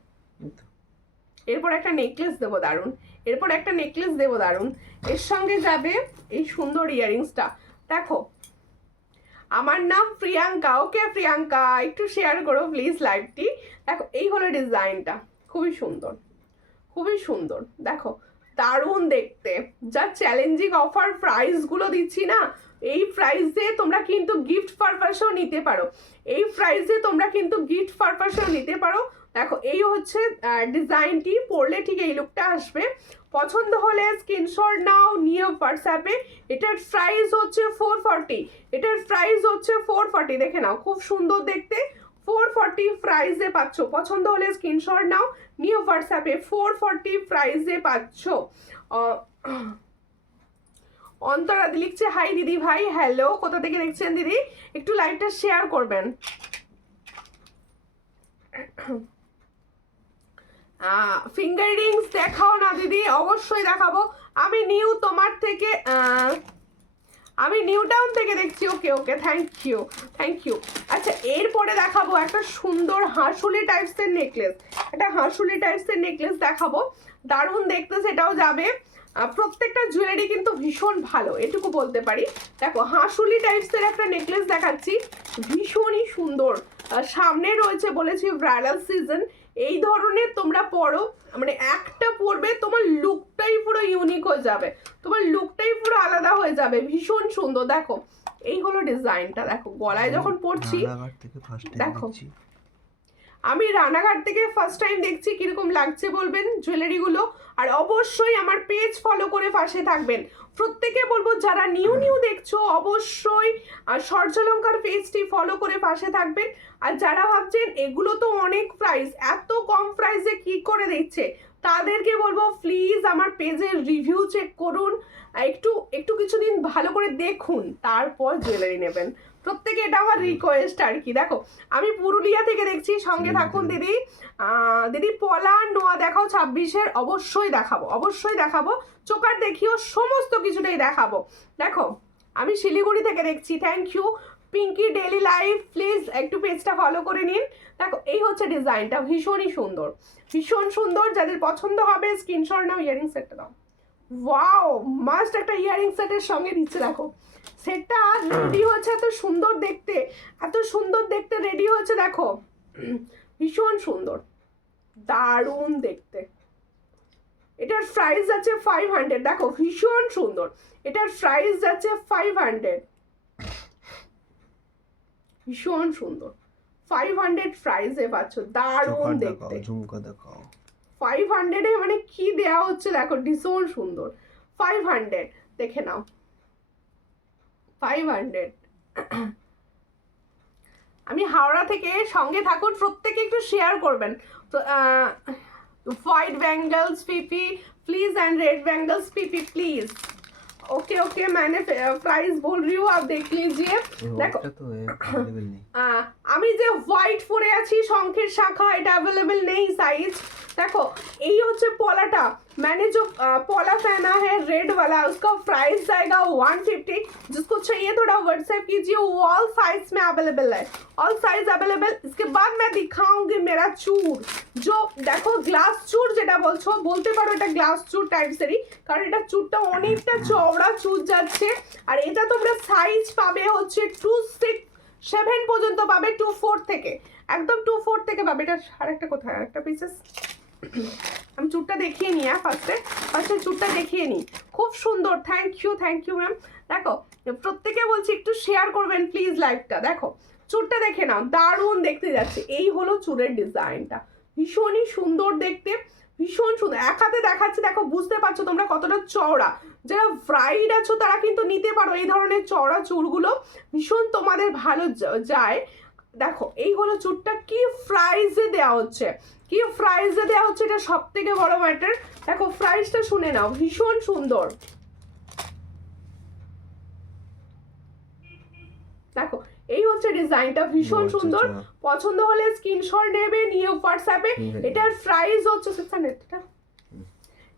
এরপর একটা নেকলেস দেবো দারুণ, এরপর একটা নেকলেস দেবো দারুণ, এর সঙ্গে যাবে এই সুন্দর ইয়ারিংসটা। দেখো আমার নাম প্রিয়াঙ্কা, ওকে প্রিয়াঙ্কা একটু শেয়ার করো প্লিজ লাইভটি। দেখো এই হলো ডিজাইনটা, খুবই সুন্দর, খুবই সুন্দর। দেখো দারুণ দেখতে, যা চ্যালেঞ্জিং অফার প্রাইসগুলো দিচ্ছি না, এই প্রাইসে তোমরা কিন্তু গিফট পারপাসেও নিতে পারো, এই প্রাইসে তোমরা কিন্তু গিফট পারপাসেও নিতে পারো। দেখো এই হচ্ছে ডিজাইনটি, পরলে ঠিক এই লুকটা আসবে। পছন্দ হলে স্ক্রিনশট নাও, নিয়ে হোয়াটসঅ্যাপে। এটার প্রাইস হচ্ছে 440, এটার প্রাইস হচ্ছে 440, দেখে নাও খুব সুন্দর দেখতে। 440 প্রাইসে পাচ্ছ, পছন্দ হলে স্ক্রিনশট নাও, নিয়ে হোয়াটসঅ্যাপে। 440 প্রাইসে পাচ্ছ। অন্তরা দি লিখছে হাই দিদি ভাই, হ্যালো, কোথা থেকে দেখছেন দিদি, একটু লাইভটা শেয়ার করবেন। ফিঙ্গার রিংস দেখাও না দিদি, অবশ্যই দেখাবো। আমি নিউ তোমার থেকে, আমি নিউ টাউন থেকে দেখছি। ওকে ওকে, থ্যাংক ইউ থ্যাংক ইউ। আচ্ছা এরপরে দেখাবো একটা সুন্দর হাঁসুলি টাইপসের নেকলেস, একটা হাঁসুলি টাইপসের নেকলেস দেখাবো, দারুণ দেখতে, সেটাও যাবে। প্রত্যেকটা জুয়েলারি কিন্তু ভীষণ ভালো, এটুকু বলতে পারি। দেখো হাঁসুলি টাইপসের একটা নেকলেস দেখাচ্ছি, ভীষণই সুন্দর। সামনে রয়েছে বলেছি ব্রাইডাল সিজন, এই ধরনের তোমরা পরো, মানে একটা পরবে তোমার লুকটাই পুরো ইউনিক হয়ে যাবে, তোমার লুকটাই পুরো আলাদা হয়ে যাবে, ভীষণ সুন্দর। দেখো এই হলো ডিজাইনটা, দেখো গলায় যখন পরছি, দেখো আমি রানাঘাট থেকে ফার্স্ট টাইম দেখছি, কিরকম লাগছে বলবেন জুয়েলারিগুলো। আর অবশ্যই আমার পেজ ফলো করে পাশে থাকবেন। প্রত্যেকে বলবো যারা নিউ নিউ দেখছো অবশ্যই সূর্যালঙ্কার পেজটি ফলো করে পাশে থাকবেন। আর যারা ভাবছেন এগুলো তো অনেক প্রাইস, এত কম প্রাইসে কি করে দিচ্ছে, তাদেরকে বলবো প্লিজ আমার পেজের রিভিউ চেক করুন, একটু একটু কিছুদিন ভালো করে দেখুন, তারপর জুয়েলারি নেবেন। প্রত্যেকে এটা আমার রিকোয়েস্ট আর কি। দেখো আমি পুরুলিয়া থেকে দেখছি, সঙ্গে থাকুন দিদি। দিদি পলা নোয়া দেখাও 26-এর, অবশ্যই দেখাবো, অবশ্যই দেখাবো, চোকার দেখিও সমস্ত কিছুটাই দেখাবো। দেখো আমি শিলিগুড়ি থেকে দেখছি, thank you Pinky daily life, please একটু পেজটা ফলো করে নিন। দেখো এই হচ্ছে ডিজাইনটা, ভীষণই সুন্দর, ভীষণ সুন্দর, যাদের পছন্দ হবে স্ক্রিনশট নাও। ইয়ারিং সেটটা দাও, ওয়াও মাস্ট একটা ইয়ারিং সেটের সঙ্গে দিচ্ছে। দেখো সেটটা রেডি হচ্ছে, এত সুন্দর দেখতে, এত সুন্দর দেখতে রেডি হচ্ছে, দেখো ভীষণ সুন্দর, দারুণ দেখতে। এটার প্রাইস আছে 500, দেখো ভীষণ সুন্দর, এটার প্রাইস আছে 500, ভীষণ সুন্দর, 500 প্রাইসে পাচ্ছ, দারুণ দেখতে। ঝুমকা দেখাও, 500-এ মানে কি দেয়া হচ্ছে দেখো, ভীষণ সুন্দর। 500 দেখে নাও, 500। আমি হাওড়া থেকে, সঙ্গে থাকুন, প্রত্যেকে একটু শেয়ার করবেন। তো white bangles PP please, and red bangles PP please. Okay okay मैंने प्राइस बोल रही हूँ आप देख लीजिए देखो ওটা তো अवेलेबल নেই আমি যে হোয়াইট পরে আছি শঙ্খের শাখা এটা अवेलेबल नहीं साइज देखो এই হচ্ছে পলাটা मैंने जो पॉला पहना है रेड वाला उसका प्राइस जाएगा 150 जिसको चाहिए थोड़ा व्हाट्सएप कीजिए ऑल साइज में अवेलेबल है ऑल साइज अवेलेबल इसके बाद मैं दिखाऊंगी मेरा चूर जो देखो গ্লাস চুর যেটা বলছো বলতে পারো এটা গ্লাস চুর টাইপসেরই কারণ এটা চুরটা অনেকটা চওড়া চুর যাচ্ছে আর এটা তোমরা সাইজ পাবে হচ্ছে 267 পর্যন্ত পাবে 24 থেকে একদম 24 থেকে পাবে এটা আরেকটা কোথায় আরেকটা পিসেস আমি চুরটা দেখিয়ে নিই ফার্স্টে চুরটা দেখিয়ে নিই খুব সুন্দর থ্যাংক ইউ ম্যাম দেখো প্রত্যেকে বলছি একটু শেয়ার করবেন প্লিজ লাইভটা দেখো চুরটা দেখে নাও দারুণ দেখতে যাচ্ছে এই হলো চুরের ডিজাইনটা ভীষণই সুন্দর দেখতে ভীষণ সুন্দর এক হাতে দেখাচ্ছি দেখো বুঝতে পারছো তোমরা কতটা চওড়া যারা ব্রাইড আছো তারা কিন্তু নিতে পারো এই ধরনের চওড়া চুরগুলো ভীষণ তোমাদের ভালো যায় দেখো এই হলো চুরটা কি প্রাইসে দেওয়া হচ্ছে এটা সব থেকে বড় ম্যাটার দেখো প্রাইসটা শুনে নাও ভীষণ সুন্দর দেখো এই হচ্ছে ডিজাইনটা ভীষণ সুন্দর পছন্দ হলে স্ক্রিনশট নেবে নিয়ে হোয়াটসঅ্যাপে এটার প্রাইস হচ্ছে 600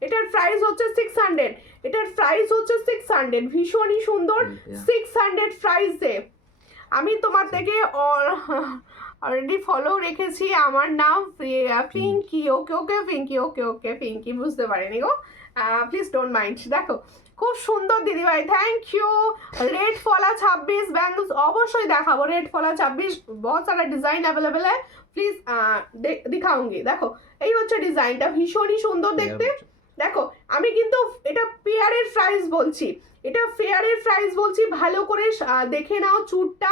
এটার প্রাইস হচ্ছে 600 এটার প্রাইস হচ্ছে 600 ভীষণই সুন্দর 600 প্রাইসে আমি তোমার থেকে অলরেডি ফলো রেখেছি আমার নাম পিঙ্কি ওকে পিঙ্কি বুঝতে পারিনি গো প্লিজ ডোন্ট মাইন্ড দেখো খুব সুন্দর দিদিভাই থ্যাংক ইউ रेड फॉला 26 बैंगल्स অবশ্যই দেখাবো रेड फॉला 26 बहुत सारा डिजाइन अवेलेबल है प्लीज दिखाऊंगी দেখো এই হচ্ছে ডিজাইনটা ভীষণই সুন্দর দেখতে দেখো আমি কিন্তু এটা পেয়ারের প্রাইস বলছি ভালো করে দেখে নাও চুরটা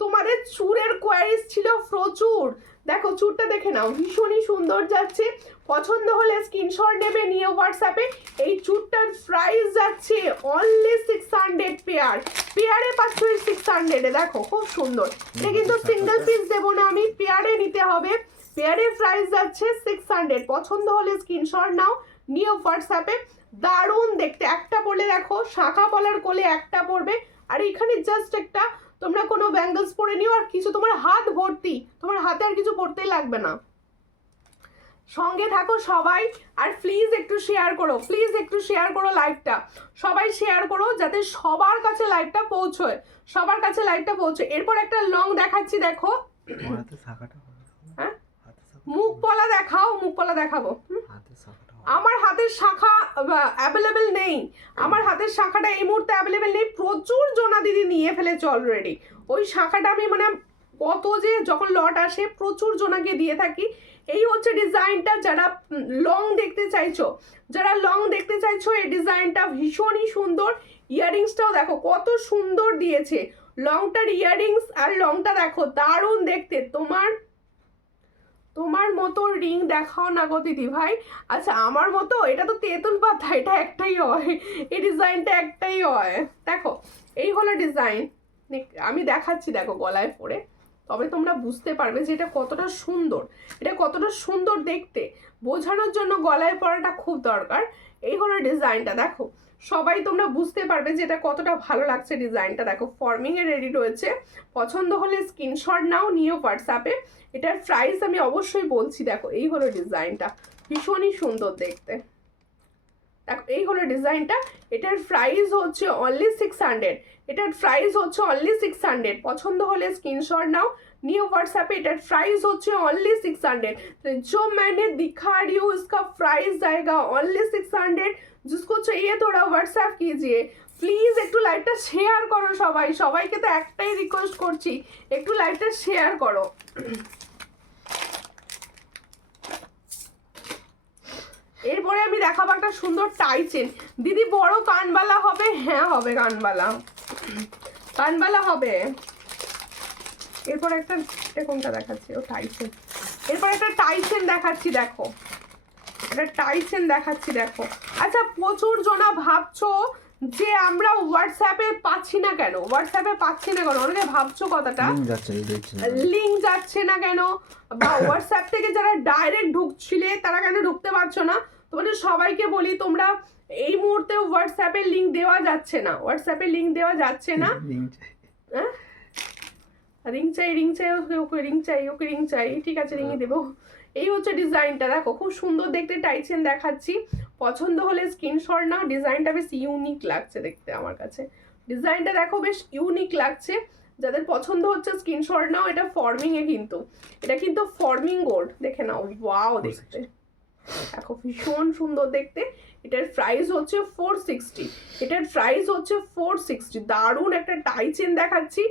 তোমাদের চুরের কোয়ারিজ ছিল প্রচুর দেখো চুরটা দেখে নাও ভীষণই সুন্দর যাচ্ছে পছন্দ হলে স্ক্রিনশট নেবে নিয়ে হোয়াটসঅ্যাপে এই চুরটার প্রাইস যাচ্ছে অনলি 600 পেয়ারে পাচ্ছ 600 এ দেখো খুব সুন্দর এটা কিন্তু সিঙ্গেল পিস দেবো না আমি পেয়ারে নিতে হবে পেয়ারে প্রাইস যাচ্ছে 600 পছন্দ হলে স্ক্রিনশট নাও নিয়ে হোয়াটসঅ্যাপে দারুণ দেখতে একটা পরলে দেখো শাখা পলার কোলে একটা পরবে আর এখানে জাস্ট একটা তোমরা কোনো ব্যাঙ্গলস পরে নিও আর কিছু তোমার হাত ভর্তি তোমার হাতে আর কিছু পরতেই লাগবে না সঙ্গে থাকো সবাই আর প্লিজ একটু শেয়ার করো লাইভটা সবাই শেয়ার করো যাতে সবার কাছে লাইভটা পৌঁছয় এরপর একটা লং দেখাচ্ছি দেখো হ্যাঁ মুখ পলা দেখাবো আমার হাতের শাখা অ্যাভেলেবেল নেই আমার হাতের শাখাটা এই মুহূর্তে অ্যাভেলেবেল নেই প্রচুর জনা দিদি নিয়ে ফেলেছে অলরেডি ওই শাখাটা আমি মানে কত যে যখন লট আসে প্রচুর জনাকে দিয়ে থাকি এই হচ্ছে ডিজাইনটা যারা লং দেখতে চাইছো এই ডিজাইনটা ভীষণই সুন্দর ইয়ারিংসটাও দেখো কত সুন্দর দিয়েছে লংটার ইয়ারিংস আর লংটা দেখো দারুণ দেখতে তোমার মতো রিং দেখাও না গো দিদি ভাই আচ্ছা আমার মতো এটা তো তেঁতুল পাতা এটা একটাই হয় এই ডিজাইনটা একটাই হয় দেখো এই হলো ডিজাইন আমি দেখাচ্ছি দেখো গলায় পরে তবে তোমরা বুঝতে পারবে যে এটা কতটা সুন্দর দেখতে বোঝানোর জন্য গলায় পরাটা খুব দরকার এই হলো ডিজাইনটা দেখো সবাই তোমরা বুঝতে পারবে যে এটা কতটা ভালো লাগছে ডিজাইনটা দেখো ফর্মিং এ রেডি রয়েছে পছন্দ হলে স্ক্রিনশট নাও নিও হোয়াটসঅ্যাপে এটার প্রাইস আমি অবশ্যই বলছি দেখো এই হলো ডিজাইনটা ভীষণই সুন্দর দেখতে দেখো এই হলো ডিজাইনটা এটার প্রাইস হচ্ছে অনলি 600 পছন্দ হলে স্ক্রিনশট নাও নিয়ে व्हाट्सएप एटर प्राइस होच्छे ओनली 600 तो जो मैंने दिखा रही हूँ इसका प्राइस जाएगा ओनली 600 जिसको चाहिए थोड़ा व्हाट्सएप कीजिए प्लिज একটু লাইভটা শেয়ার করো সবাইকে তো একটাই রিকোয়েস্ট করছি একটু লাইভটা শেয়ার করো এরপরে আমি দেখাবো একটা সুন্দর টাই চেন দিদি বড় কানবালা হবে হ্যাঁ হবে কানবালা হবে এরপর একটা কোনটা দেখাচ্ছি ও টাই চেন এরপর একটা টাই চেন দেখাচ্ছি দেখো আচ্ছা প্রচুর জনা ভাবছো যে আমরা হোয়াটসঅ্যাপে পাচ্ছি না কেন অনেকে ভাবছো কথাটা লিংক যাচ্ছে না কেন বা হোয়াটসঅ্যাপ থেকে যারা ডাইরেক্ট ঢুকছিলে তারা কেন ঢুকতে পারছো না তোমাদের সবাইকে বলি তোমরা এই মুহূর্তে হোয়াটসঅ্যাপের লিংক দেওয়া যাচ্ছে না, হোয়াটসঅ্যাপের লিংক দেওয়া যাচ্ছে না। হ্যাঁ রিং চাই ওকে রিং চাই, ঠিক আছে রিংই দেবো। এই হচ্ছে ডিজাইনটা, দেখো খুব সুন্দর দেখতে টাইচেন দেখাচ্ছি, পছন্দ হলে স্ক্রিনশট নাও। ডিজাইনটা বেশ ইউনিক লাগছে দেখতে আমার কাছে, ডিজাইনটা দেখো বেশ ইউনিক লাগছে। যাদের পছন্দ হচ্ছে স্ক্রিনশট নাও। এটা ফর্মিং এ কিন্তু, এটা কিন্তু ফর্মিং গোল্ড, দেখে নাও ওয়াও দেখতে, দেখো ভীষণ সুন্দর দেখতে। এটার প্রাইস হচ্ছে 460, এটার প্রাইস হচ্ছে 460। দারুণ একটা টাইচেন দেখাচ্ছি,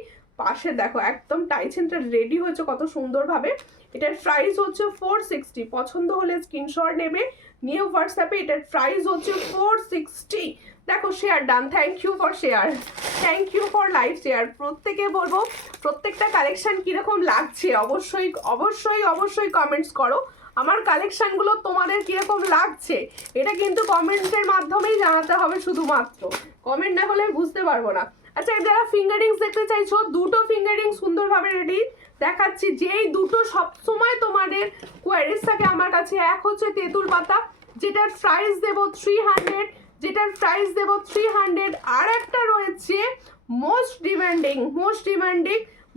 পাশে দেখো একদম টাইচেনটা রেডি হয়েছে কত সুন্দরভাবে। এটার প্রাইস হচ্ছে 460, পছন্দ হলে স্ক্রিনশট নেবে, নিয়ে হোয়াটসঅ্যাপে। এটার প্রাইস হচ্ছে 460। দেখো share done, thank you for share, thank you for live share. প্রত্যেকে বলবো প্রত্যেকটা কালেকশন কিরকম লাগছে অবশ্যই অবশ্যই অবশ্যই কমেন্টস করো। আমার কালেকশনগুলো তোমাদের কিরকম লাগছে এটা কিন্তু কমেন্টের মাধ্যমেই জানাতে হবে, শুধুমাত্র কমেন্ট না হলে বুঝতে পারবো না। আচ্ছা যারা ফিঙ্গারিংস দেখতে চাইছো, দুটো ফিঙ্গারিং সুন্দরভাবে রেডি দেখাচ্ছি, যেই দুটো সবসময় তোমাদের কোয়ারিজ থাকে আমার কাছে। এক হচ্ছে তেঁতুল পাতা, যেটার প্রাইস দেবো 300, যেটার প্রাইস দেবো 300। আর একটা রয়েছে মোস্ট ডিমান্ডিং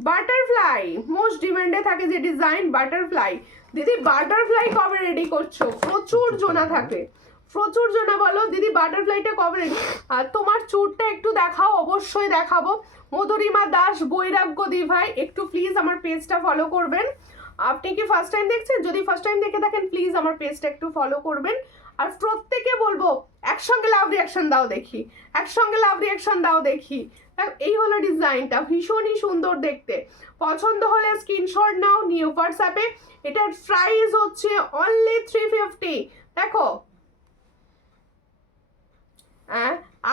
বাটারফ্লাই, মোস্ট ডিমান্ডে থাকে যে ডিজাইন বাটারফ্লাই। দিদি বাটারফ্লাই কবে রেডি করছো? প্রচুর জোনা থাকে, প্রচুর জনা বলো দিদি বাটারফ্লাইটা কবে রেডি। আর তোমার চুরটা একটু দেখাও, অবশ্যই দেখাবো। মধুরিমা দাস বৈরাগ্য দি ভাই, একটু প্লিজ আমার পেজটা ফলো করবেন। আপনি কি ফার্স্ট টাইম দেখছেন? যদি ফার্স্ট টাইম দেখে থাকেন প্লিজ আমার পেজটা একটু ফলো করবেন। আর প্রত্যেকে বলবো একসঙ্গে লাভ রিয়াকশন দাও দেখি, একসঙ্গে লাভ রিয়াকশন দাও দেখি। এই হলো ডিজাইনটা, ভীষণই সুন্দর দেখতে। পছন্দ হলে স্ক্রিনশট নাও, নিয়ে হোয়াটসঅ্যাপে। এটার প্রাইস হচ্ছে অনলি 350। দেখো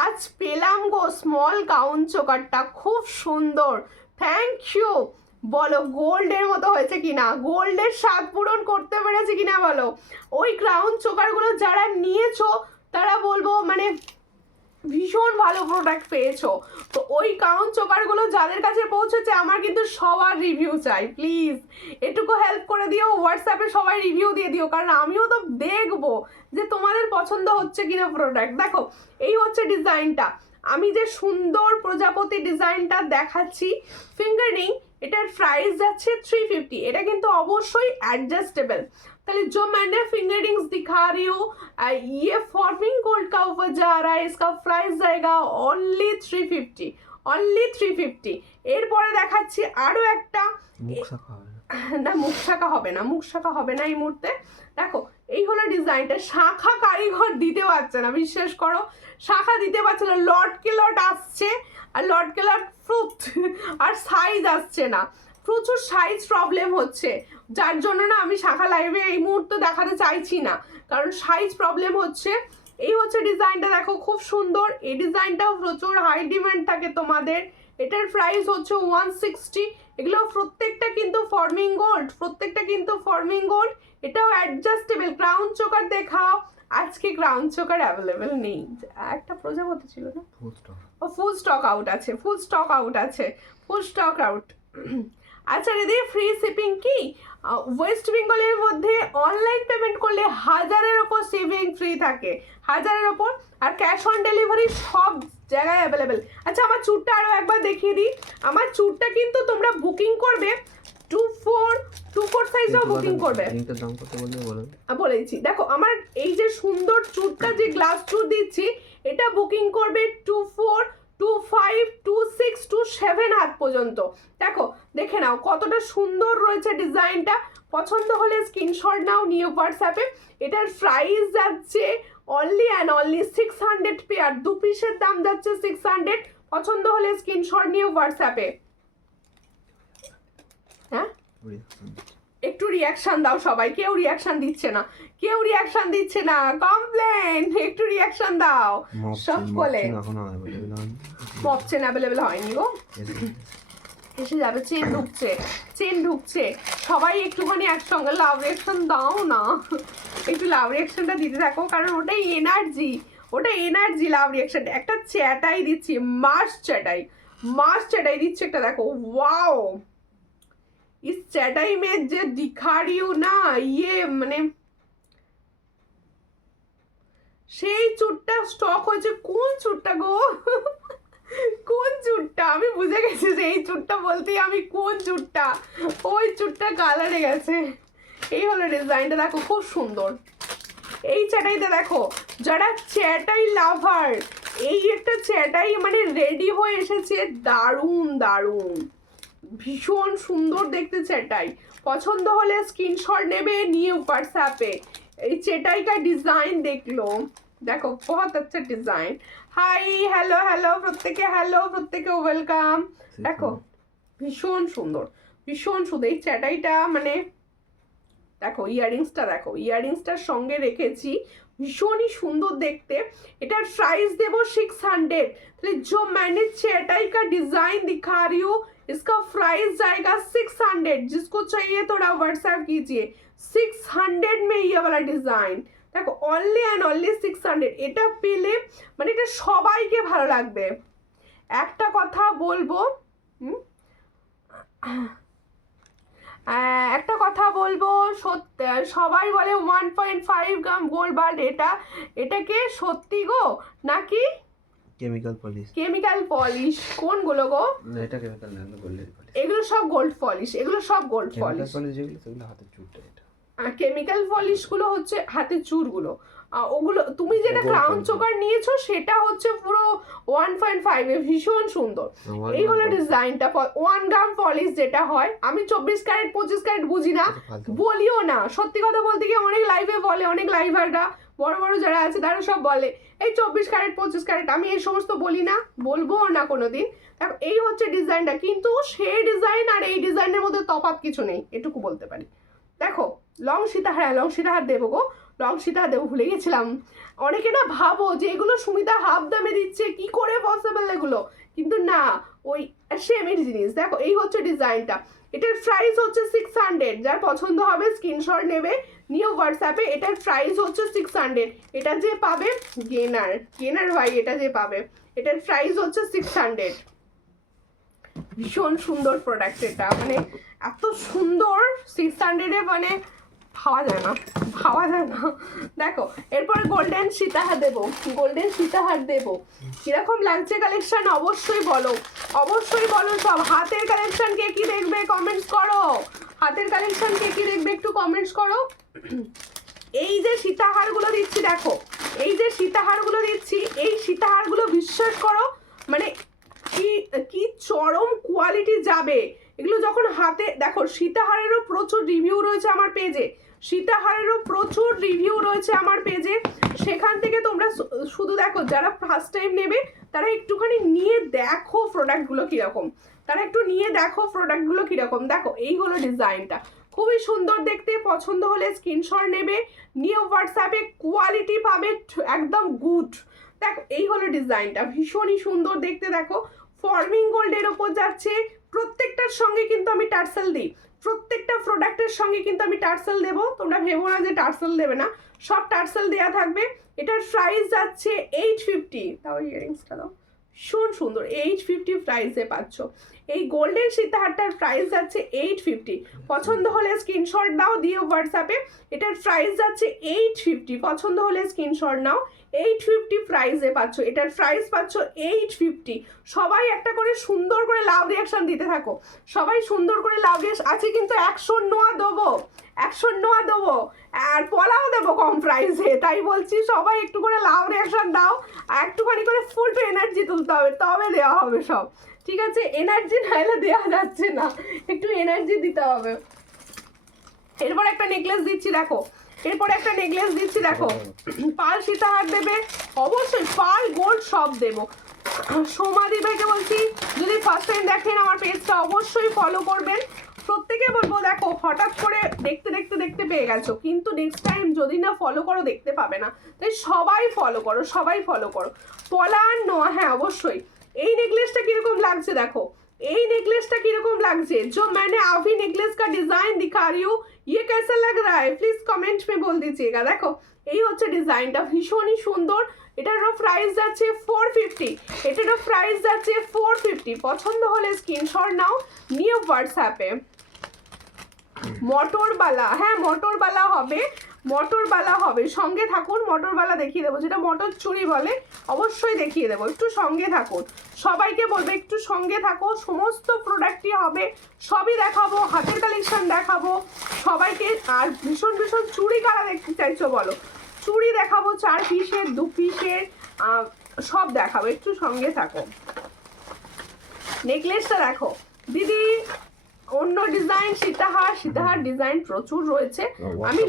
আজ পেলাম গো স্মল গাউন চোকারটা, খুব সুন্দর, থ্যাংক ইউ। বলো গোল্ডের মতো হয়েছে কিনা, গোল্ডের স্বাদ পূরণ করতে পেরেছে কিনা বলো। ওই ক্রাউন চোকারগুলো যারা নিয়েছো তারা বলবো মানে ভীষণ ভালো প্রোডাক্ট পেয়েছো। তো ওই ক্রাউন চোকারগুলো যাদের কাছে পৌঁছেছে আমার কিন্তু সবার রিভিউ চাই, প্লিজ এটুকু হেল্প করে দিও, হোয়াটসঅ্যাপে সবাই রিভিউ দিয়ে দিও, কারণ আমিও তো দেখবো যে তোমাদের পছন্দ হচ্ছে কিনা প্রোডাক্ট। দেখো এই হচ্ছে ডিজাইনটা, আমি যে সুন্দর প্রজাপতি ডিজাইনটা দেখাচ্ছি ফিঙ্গারিং, এটার প্রাইস যাচ্ছে 350। এটা কিন্তু অবশ্যই অ্যাডজাস্টেবল। ताले जो मैंने फिंगरिंग्स दिखा रही हूँ ये फॉर्मिंग गोल्ड का ऊपर जा रहा है, इसका प्राइस जाएगा ओनली 350, ओनली 350। এরপরে দেখাচ্ছি আরো একটা, না মুখ শাখা হবে না, মুখ শাখা হবে না এই মুহূর্তে। দেখো এই হলো ডিজাইনটা, শাখা কারিগর দিতে পারছে না, বিশ্বাস করো শাখা দিতে পারছে না। লটকে লট আসছে আর লটকে লট ফ্রুট আর সাইজ আসছে না, প্রচুর সাইজ প্রবলেম হচ্ছে, যার জন্য না আমি শাখা লাইভে এই মুহূর্তে দেখাতে চাইছি না, কারণ সাইজ প্রবলেম হচ্ছে। এই হচ্ছে ডিজাইনটা, দেখো খুব সুন্দর। এই ডিজাইনটাও প্রচুর হাই ডিমান্ড থাকে তোমাদের। এটার প্রাইস হচ্ছে 160। এগুলো প্রত্যেকটা কিন্তু ফর্মিং গোল্ড, প্রত্যেকটা কিন্তু ফর্মিং গোল্ড। এটাও অ্যাডজাস্টেবল। ক্রাউন চোকার দেখাও, আজকে ক্রাউন চোকার অ্যাভেলেবেল নেই, একটা প্রজাপতি ছিল না, ও ফুল স্টক আউট আছে, ফুল স্টক আউট আছে, ফুল স্টক আউট। আচ্ছা দিদি ফ্রি শিপিং কি? ওয়েস্ট বেঙ্গলের মধ্যে অনলাইন পেমেন্ট করলে 1000-এর ওপর শিপিং ফ্রি থাকে, 1000-এর ওপর, আর ক্যাশ অন ডেলিভারি সব জায়গায় অ্যাভেলেবেল। আচ্ছা আমার চুরটা আরও একবার দেখিয়ে দিই। আমার চুরটা কিন্তু তোমরা বুকিং করবে 24 সাইজও বুকিং করবে, বলেছি। দেখো আমার এই যে সুন্দর চুরটা, যে গ্লাস চুর দিচ্ছি, এটা বুকিং করবে 24, 25, 26, 27 হাত পর্যন্ত। দেখো দেখে নাও কতটা সুন্দর রয়েছে ডিজাইনটা। পছন্দ হলে স্ক্রিনশট নাও, নিয়ে হোয়াটসঅ্যাপে। এটার প্রাইস যাচ্ছে অনলি অ্যান্ড অনলি 600 পেয়ার, 2 পিসের দাম যাচ্ছে 600। পছন্দ হলে স্ক্রিনশট নিয়ে হোয়াটসঅ্যাপে। হ্যাঁ একটু রিয়াকশন দাও সবাই, কেউ রিয়াকশন দিচ্ছে না, কেউ রিয়াকশন দিচ্ছে না, কমপ্লেন, একটু রিয়াকশন দাও সকলে। মপচেন অ্যাভেলেবেল হয়নি গো, এসে যাবে, চেন ঢুকছে, চেন ঢুকছে, সবাই একটুখানি একসঙ্গে লাভ রিয়াকশন দাও না, একটু লাভ রিয়াকশনটা দিতে থাকো, কারণ ওটাই এনার্জি, ওটা এনার্জি লাভ রিয়াকশন। একটা চ্যাটাই দিচ্ছি, মাস চ্যাটাই দিচ্ছি একটা, দেখো ওয়াও इस चटाई में जो दिखा रही हूँ ना, ये मैंने সেই চুটটা স্টক হয়েছে। কোন চুটটা গো? কোন চুটটা? আমি বুঝে গেছি যে এই চুটটা বলতেই আমি কোন চুটটা, ওই চুটটা কালারে গেছে। এই হলো ডিজাইনটা, দেখো খুব সুন্দর। এই চ্যাটাইতে দেখো, যারা চ্যাটাই লাভার, এই একটা চ্যাটাই মানে রেডি হয়ে এসেছে, দারুণ দারুণ, ভীষণ সুন্দর দেখতে চ্যাটাই। পছন্দ হলে স্ক্রিনশট নেবে, নিয়ে হোয়াটসঅ্যাপে। এই चटाई का डिजाइन देख लो, देखो बहुत अच्छा डिजाइन। हाय हेलो हेलो प्रत्येके, हेलो प्रत्येके ওয়েলকাম। দেখো ভীষণ সুন্দর, ভীষণ সুন্দর এই চ্যাটাইটা, মানে দেখো ইয়ারিংসটা, দেখো ইয়ারিংসটার সঙ্গে রেখেছি, ভীষণই সুন্দর দেখতে। এটার প্রাইস দেবো 600। তাহলে जो मैंने चटाई का डिजाइन दिखा रही हूँ, इसका प्राइस जाएगा 600। जिसको चाहिए थोड़ा व्हाट्सएप कीजिए। 600 में ये वाला डिजाइन দেখো, অনলি অ্যান্ড অনলি 600। এটা পেলে মানে এটা সবাইকে ভালো লাগবে। একটা কথা বলবো, একটা কথা বলবো, সত্যি সবাই বলে 1.5 গ্রাম গোল্ড বার, এটাকে সত্যি গো নাকি কেমিক্যাল পলিশ? কেমিক্যাল পলিশ কোনগুলো গো? না এটা কেমিক্যাল না, এগুলো গোল্ডের পলিশ। এগুলো সব গোল্ড পলিশ, এগুলো সব গোল্ড পলিশ। কেমিক্যাল পলিশ যেগুলো সেগুলো হাতের চুলটা। এটা কেমিক্যাল পলিশ গুলো হচ্ছে হাতের চুরগুলো, ওগুলো তুমি যেটা ক্রাউন চোকার নিয়েছো সেটা হচ্ছে পুরো 1.5 এ, ভীষণ সুন্দর। এই হলো ডিজাইনটা। 1 গ্রাম পলিশ যেটা হয়, আমি 24 ক্যারেট 25 ক্যারেট বুঝি না, বলিও না। সত্যি কথা বলতে গিয়ে অনেক লাইভে বলে, অনেক লাইভাররা বড় বড় যারা আছে তারা সব বলে এই 24 ক্যারেট 25 ক্যারেট, আমি এই সমস্ত বলি না, বলবোও না কোনোদিন। দেখো এই হচ্ছে ডিজাইনটা, কিন্তু সেই ডিজাইন আর এই ডিজাইনের মধ্যে তফাৎ কিছু নেই, এটুকু বলতে পারি। দেখো লং সীতাহার, লং সীতাহার দেবো গো, লং সীতাহার দেবো, ভুলে গেছিলাম। অনেকে না ভাবো যে এগুলো সুমিতা হাফ দামে দিচ্ছে, কি করে পসিবল এগুলো, কিন্তু না, ওই সেমের জিনিস। দেখো এই হচ্ছে ডিজাইনটা, এটার প্রাইস হচ্ছে 600। যার পছন্দ হবে স্ক্রিনশট নেবে, নিয়ে হোয়াটসঅ্যাপে। এটার প্রাইস হচ্ছে 600। এটা যে পাবে গেনার, গেনার ভাই, এটা যে পাবে, এটার প্রাইস হচ্ছে 600। ভীষণ সুন্দর প্রোডাক্ট এটা, মানে এত সুন্দর 600-এ মানে ভাবা যায় না, ভাবা যায় না। দেখো এরপরে গোল্ডেন সীতাহার দেবো, গোল্ডেন সীতাহার দেবো। কিরকম লাগছে কালেকশন অবশ্যই বলো, অবশ্যই বলো। সব হাতের কালেকশন কে কি দেখবে কমেন্টস করো, হাতের কালেকশন কে কি দেখবে একটু কমেন্টস করো। এই যে সীতাহারগুলো দিচ্ছি, দেখো এই যে সীতাহারগুলো দিচ্ছি, এই সীতাহারগুলো বিশ্বাস করো মানে কি কি চরম কোয়ালিটি যাবে এগুলো যখন হাতে। দেখো সীতাহারেরও প্রচুর রিভিউ রয়েছে আমার পেজে, সীতাহারেরও প্রচুর রিভিউ রয়েছে আমার পেজে, সেখান থেকে তোমরা শুধু দেখো, যারা ফার্স্ট টাইম নেবে তারা একটুখানি নিয়ে দেখো প্রোডাক্টগুলো কীরকম, তারা একটু নিয়ে দেখো প্রোডাক্টগুলো কীরকম। দেখো এই হলো ডিজাইনটা, খুবই সুন্দর দেখতে। পছন্দ হলে স্ক্রিনশট নেবে, নিয়ে হোয়াটসঅ্যাপে, কোয়ালিটি পাবে একদম গুড। দেখো এই হলো ডিজাইনটা, ভীষণই সুন্দর দেখতে। দেখো ফর্মিং গোল্ডের ওপর যাচ্ছে, প্রত্যেকটার সঙ্গে কিন্তু আমি টার্সেল দিই, প্রত্যেকটা প্রোডাক্টের সঙ্গে কিন্তু আমি টার্সেল দেবো, তোমরা ভেবো না যে টার্সেল দেবে না, সব টার্সেল দেওয়া থাকবে। এটার প্রাইস যাচ্ছে 850। তাও ইয়ারিংসটা দাও, ভীষণ সুন্দর, 850 প্রাইসে পাচ্ছ। এই গোল্ডেন সীতাহারটার প্রাইস যাচ্ছে 850। পছন্দ হলে স্ক্রিনশট দাও, দিয়ে হোয়াটসঅ্যাপে। এটার প্রাইস যাচ্ছে 850, পছন্দ হলে স্ক্রিনশট নাও, 850 প্রাইসে পাচ্ছ। এটার প্রাইস পাচ্ছ 850। সবাই একটা করে সুন্দর করে লাভ রিয়াকশন দিতে থাকো, সবাই সুন্দর করে লাভ রিয়াকশন আছে, কিন্তু 100 নোয়া দেবো, 100 নোয়া দেবো, আর পলাও দেবো কম প্রাইসে। তাই বলছি সবাই একটু করে লাভ রিয়াকশন দাও, আর একটুখানি করে ফুল টু এনার্জি তুলতে হবে, তবে দেওয়া হবে সব, ঠিক আছে? এনার্জি না এলে দেওয়া যাচ্ছে না, একটু এনার্জি দিতে হবে। এরপর একটা নেকলেস দিচ্ছি, দেখো এরপর একটা নেকলেস দিচ্ছি, দেখো পাল সীতাহার দেবে অবশ্যই, পাল গোল্ড সব দেবো। সোমাদি ভাইকে বলছি যদি ফার্স্ট টাইম দেখেন আমার পেজটা অবশ্যই ফলো করবেন। প্রত্যেকে বলবো দেখো হঠাৎ করে দেখতে দেখতে দেখতে পেয়ে গেছো, কিন্তু নেক্সট টাইম যদি না ফলো করো দেখতে পাবে না, তাই সবাই ফলো করো, সবাই ফলো করো। পলা আর নোয়া, হ্যাঁ অবশ্যই। এই নেকলেসটা কিরকম লাগছে দেখো, এই নেকলেসটা কিরকম লাগছে, जो मैंने अभी नेकलेस का डिजाइन दिखा रही हूँ ये कैसा लग रहा है प्लीज कमेंट में बोल दीजिएगा। দেখো এই হচ্ছে ডিজাইনটা, ভীষণই সুন্দর। এটারও প্রাইস যাচ্ছে 450, এটারও প্রাইস যাচ্ছে 450। পছন্দ হলে স্ক্রিনশট নাও, নিয়ে হোয়াটসঅ্যাপে। মটরবালা, হ্যাঁ মটরবালা হবে, মটরবালা হবে, সঙ্গে থাকুন, মটরবালা দেখিয়ে দেবো, যেটা মটর চুড়ি বলে অবশ্যই দেখিয়ে দেবো, একটু সঙ্গে থাকুন, সবাইকে বলবে একটু সঙ্গে থাকো, সমস্ত প্রোডাক্টই হবে, সবই দেখাবো, হাতের কালেকশন দেখাবো সবাইকে। আর ভীষণ ভীষণ চুড়ি কারা দেখতে চাইছো বলো, চুড়ি দেখাবো 4 পিসের 2 পিসের সব দেখাবো, একটু সঙ্গে থাকো। নেকলেসটা দেখো দিদি, অন্য ডিজাইন সীতাহার ডিজাইন প্রচুর রয়েছে, আমি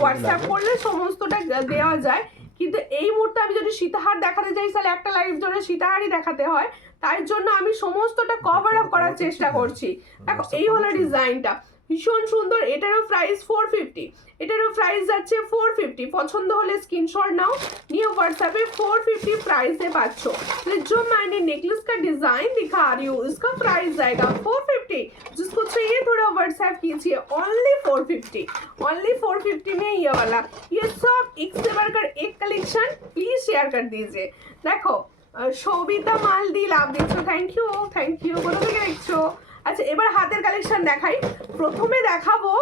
হোয়াটসঅ্যাপ করলে সমস্তটা দেওয়া যায়, কিন্তু এই মুহূর্তে আমি যদি সীতাহার দেখাতে চাই তাহলে একটা লাইভ জন্য সীতাহারই দেখাতে হয়, তাই জন্য আমি সমস্তটা কভার আপ করার চেষ্টা করছি। দেখো এই হলো ডিজাইনটা, ভীষণ সুন্দর, এটারও প্রাইস 450, এটারও প্রাইস যাচ্ছে 450, পছন্দ হলে স্ক্রিনশট নাও, নিয়ে व्हाट्सएप 450 प्राइस से पाচ্ছ। जो मैंने नेकलेस का डिजाइन दिखा रही हूँ इसका प्राइस जाएगा 450, जिसको चाहिए थोड़ा व्हाट्सएप कीजिए, ओनली 450 में ये वाला, ये सब एक से बढ़कर एक कलेक्शन, प्लीज शेयर कर दीजिए। देखो সবিতা মালদি লাভ দিচ্ছ, থ্যাংক ইউ, কোথা থেকে দেখছো? আচ্ছা এবার হাতের কালেকশন দেখাই, প্রথমে দেখাবো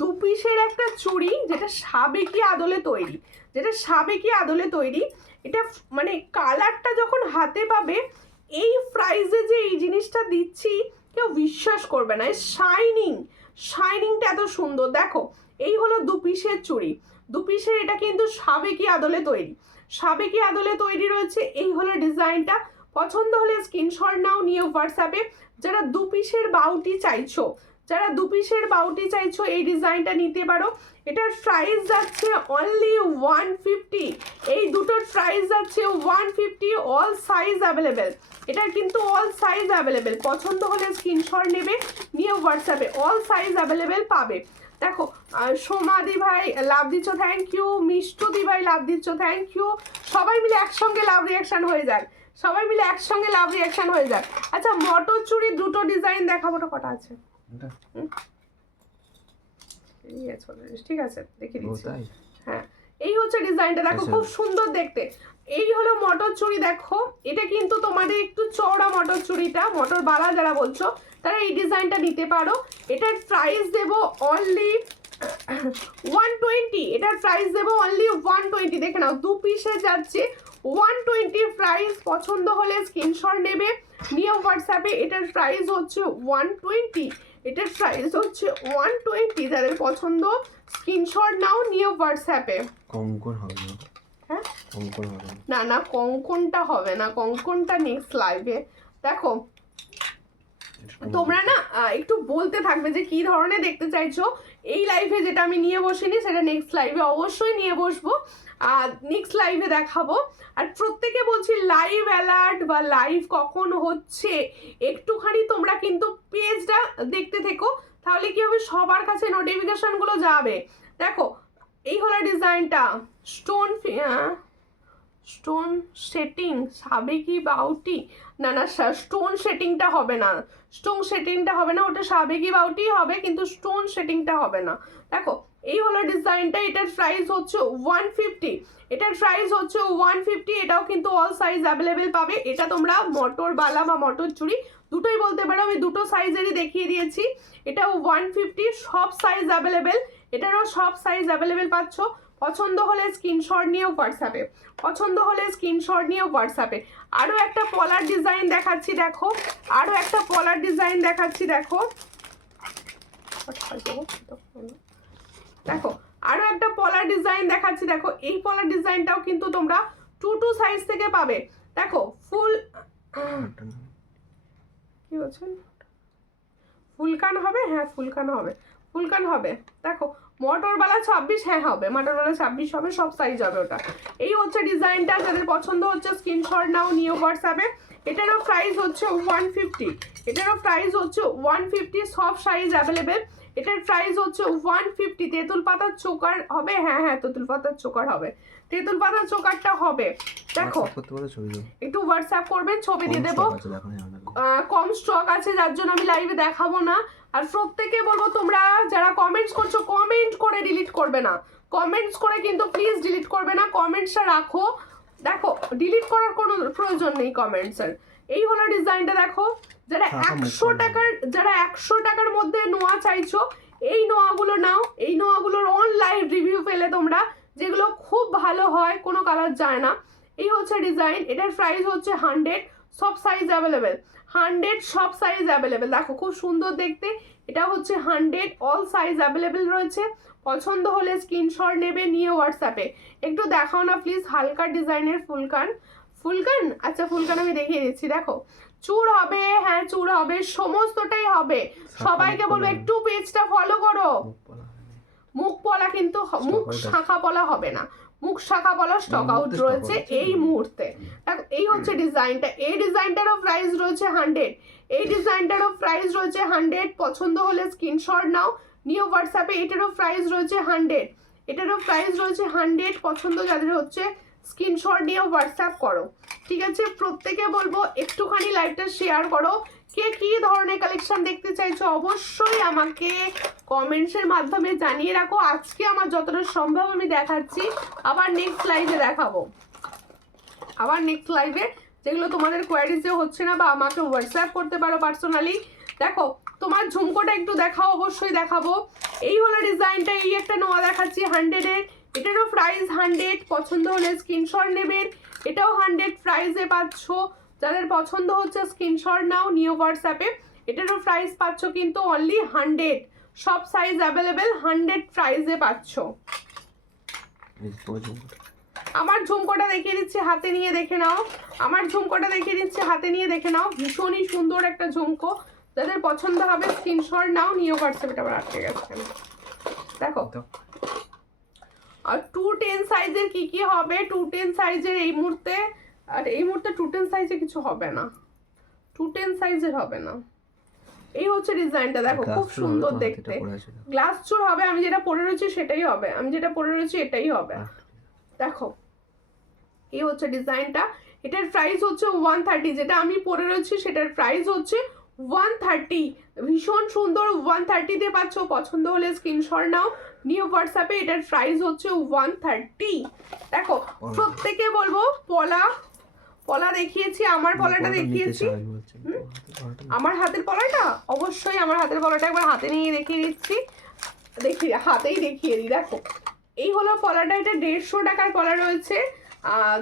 2 পিসের একটা চুড়ি, যেটা সাবেকি আদলে তৈরি, এটা মানে কালারটা যখন হাতে পাবে, এই প্রাইসে যে এই জিনিসটা দিচ্ছি কেউ বিশ্বাস করবে না, শাইনিংটা এত সুন্দর। দেখো এই হলো 2 পিসের চুড়ি, 2 পিসের, এটা কিন্তু সাবেকি আদলে তৈরি রয়েছে, এই হলো ডিজাইনটা, পছন্দ হলে স্ক্রিনশট নাও, নিয়ে হোয়াটসঅ্যাপে যারা 2 পিসের বাউটি চাইছো এই ডিজাইনটা নিতে পারো। এটার প্রাইস যাচ্ছে অনলি 150, এই দুটোর প্রাইস যাচ্ছে 150, অল সাইজ অ্যাভেলেবেল, এটার কিন্তু অল সাইজ অ্যাভেলেবেল, পছন্দ হলে স্ক্রিনশট নেবে, নিয়ে হোয়াটসঅ্যাপে অল সাইজ অ্যাভেলেবেল পাবে। দেখো সোমাদি ভাই লাভ দিচ্ছ, থ্যাংক ইউ, মিষ্টুদি ভাই লাভ দিচ্ছ, থ্যাংক ইউ, সবাই মিলে একসঙ্গে লাভ রিয়াকশন হয়ে যাক, আচ্ছা মটর চুড়ি দুটো ডিজাইন দেখাবো, তো কটা আছে? ঠিক আছে দেখিয়ে দিচ্ছি, হ্যাঁ এই হচ্ছে ডিজাইনটা, দেখো খুব সুন্দর দেখতে, এই হলো মটর চুড়ি। দেখো এটা কিন্তু তোমাদের একটু চওড়া মটর চুড়িটা, মটর বালা যারা বলছো তারা এই ডিজাইনটা নিতে পারো, এটার প্রাইস দেবো অনলি 120, এটার প্রাইস দেবো অনলি 120, দেখে নাও 2 পিসে যাচ্ছে 120 প্রাইস, পছন্দ হলে স্ক্রিনশট নেবে, নিয়ে হোয়াটসঅ্যাপে, এটার প্রাইস হচ্ছে 120, যাদের পছন্দ স্ক্রিনশট নাও, নিয়ে হোয়াটসঅ্যাপে। কঙ্কন হবে না? হ্যাঁ কঙ্কন হবে না, কঙ্কনটা হবে না, কঙ্কনটা নেক্সট লাইভে। দেখো তোমরা না একটু বলতে থাকবে যে কি ধরনের দেখতে চাইছো, এই লাইভে যেটা আমি নিয়ে বসিনি সেটা নেক্সট লাইভে অবশ্যই নিয়ে বসবো, আর নেক্সট লাইভে দেখাবো। আর প্রত্যেকে বলছি লাইভ অ্যালার্ট বা লাইভ কখন হচ্ছে একটুখানি তোমরা কিন্তু পেজটা দেখতে থেকো, তাহলে কি হবে সবার কাছে নোটিফিকেশনগুলো যাবে। দেখো এই হলো ডিজাইনটা, স্টোন সেটিং সাবেকি বাউটি, না স্টোন সেটিংটা হবে না, ওটা সাবেকি বাউটি হবে, কিন্তু স্টোন সেটিংটা হবে না। দেখো এই হলো ডিজাইনটা, এটার প্রাইস হচ্ছে 150, এটাও কিন্তু অল সাইজ অ্যাভেলেবেল পাবে, এটা তোমরা মটর বালা বা মটর চুড়ি দুটোই বলতে পারো, আমি দুটো সাইজেরই দেখিয়ে দিয়েছি, এটাও 150, সব সাইজ অ্যাভেলেবেল, এটারও সব সাইজ অ্যাভেলেবেল পাচ্ছ, পছন্দ হলে স্ক্রিনশট নিয়ে হোয়াটসঅ্যাপে, আরও একটা পলার ডিজাইন দেখাচ্ছি, দেখো দেখো এই পলার ডিজাইনটাও কিন্তু তোমরা 2 সাইজ থেকে পাবে। দেখো ফুল কি বলছেন, ফুলকান হবে, হ্যাঁ ফুলকান হবে। দেখো মটরবালা 26, হ্যাঁ হবে মটরবালা 26 হবে, সব সাইজ হবে ওটা। এই হচ্ছে ডিজাইনটা, যাদের পছন্দ হচ্ছে স্ক্রিনশট নাও, নিয়ে হোয়াটসঅ্যাপে, এটারও প্রাইস হচ্ছে 150, সব সাইজ অ্যাভেলেবেল, এটার প্রাইস হচ্ছে 150, তেঁতুল পাতার চোকার হবে, হ্যাঁ তেঁতুল পাতার চোকারটা হবে। দেখো একটু হোয়াটসঅ্যাপ করবেন, ছবি দিয়ে দেবো, কম স্টক আছে যার জন্য আমি লাইভে দেখাবো না। আর প্রত্যেকে বলবো তোমরা যারা কমেন্টস করছো, কমেন্ট করে ডিলিট করবে না, কমেন্টস করে কিন্তু প্লিজ ডিলিট করবে না, কমেন্টসটা রাখো। দেখো ডিলিট করার কোনো প্রয়োজন নেই কমেন্টসের। এই হলো ডিজাইনটা, দেখো যারা 100 টাকার মধ্যে নোয়া চাইছো এই নোয়াগুলো নাও, এই নোয়াগুলোর অনলাইন রিভিউ পেলে তোমরা, যেগুলো খুব ভালো হয়, কোনো কালার যায় না। এই হচ্ছে ডিজাইন, এটার প্রাইস হচ্ছে 100, সব সাইজ অ্যাভেলেবেল, 100 সব সাইজ অ্যাভেলেবেল। দেখো খুব সুন্দর দেখতে, এটা হচ্ছে 100, অল সাইজ অ্যাভেলেবেল রয়েছে। পছন্দ হলে স্ক্রিনশট নেবে, নিয়ে হোয়াটসঅ্যাপে। একটু দেখাও না প্লিজ, হালকা ডিজাইনের ফুলকান। ফুলকান, আচ্ছা ফুলকান আমি দেখিয়ে দিচ্ছি। দেখো চূড় হবে, হ্যাঁ চূড় হবে, সমস্তটাই হবে। সবাইকে বলবো একটু পেজটা ফলো করো। মুখ পলা কিন্তু মুখ শাখা পলা হবে না, মুখ শাখা পলা স্টক আউট রয়েছে এই মুহূর্তে। দেখো এই হচ্ছে ডিজাইনটা, এই ডিজাইনটারও প্রাইস রয়েছে 100, এই ডিজাইনটারও প্রাইস রয়েছে 100। পছন্দ হলে স্ক্রিনশট নাও, নিউ হোয়াটসঅ্যাপে। এটারও প্রাইস রয়েছে 100, এটারও প্রাইস রয়েছে 100। পছন্দ যাদের হচ্ছে স্ক্রিনশট নিয়ে হোয়াটসঅ্যাপ করো, ঠিক আছে? প্রত্যেকে বলবো একটুখানি লাইভটা শেয়ার করো। কে কি ধরনের কালেকশন দেখতে চাইছো অবশ্যই আমাকে কমেন্টসের মাধ্যমে জানিয়ে রাখো। আজকে আমার যতটা সম্ভব আমি দেখাচ্ছি, আবার নেক্সট লাইভে দেখাবো, আবার নেক্সট লাইভে যেগুলো তোমাদের কোয়ারিজে হচ্ছে না, বা আমাকে হোয়াটসঅ্যাপ করতে পারো পার্সোনালি। দেখো তোমার ঝুমকোটা একটু দেখাও, অবশ্যই দেখাবো। এই হলো ডিজাইনটা, এই একটা নোয়া দেখাচ্ছি 100-এর, এটারও প্রাইস 100। পছন্দ হলে স্ক্রিনশট নেবেন, এটাও 100 প্রাইসে পাচ্ছ। যাদের পছন্দ হচ্ছে স্ক্রিনশট নাও, নিউ হোয়াটসঅ্যাপে। এটারও প্রাইস পাচ্ছ কিন্তু অনলি 100, সব সাইজ অ্যাভেলেবেল, 100 প্রাইসে পাচ্ছ। আমার ঝুমকোটা দেখিয়ে দিচ্ছি, হাতে নিয়ে দেখে নাও। আমার ঝুমকোটা দেখিয়ে দিচ্ছি, হাতে নিয়ে দেখে নাও। ভীষণই সুন্দর একটা ঝুমকো, যাদের পছন্দ হবে স্ক্রিনশট নাও, নিউ হোয়াটসঅ্যাপে। আবার আটকে গেছে, দেখো। আর 210 সাইজের কি কি হবে, 210 সাইজের এই মুহূর্তে, আর এই মুহূর্তে 210 সাইজে কিছু হবে না, 210 সাইজের হবে না। এই হচ্ছে ডিজাইনটা, দেখো খুব সুন্দর দেখতে। গ্লাস চুর হবে, আমি যেটা পরে রয়েছি সেটাই হবে, আমি যেটা পরে রয়েছি এটাই হবে। দেখো এই হচ্ছে ডিজাইনটা, এটার প্রাইস হচ্ছে 130, যেটা আমি পরে রয়েছি সেটার প্রাইস হচ্ছে 130। ভীষণ সুন্দর, 130 তে পাচ্ছ। পছন্দ হলে স্ক্রিনশট নাও, নিউ হোয়াটসঅ্যাপে। এটার প্রাইস হচ্ছে 130। দেখো প্রত্যেকে বলবো পলা, পলা দেখিয়েছি, আমার পলাটা দেখিয়েছি, আমার হাতের পলাটা, অবশ্যই আমার হাতের পলাটা একবার হাতে নিয়ে দেখিয়ে দিচ্ছি। দেখি হাতেই দেখিয়ে দিই। দেখো এই হলো পলাটা, এটা 150 টাকার পলা রয়েছে,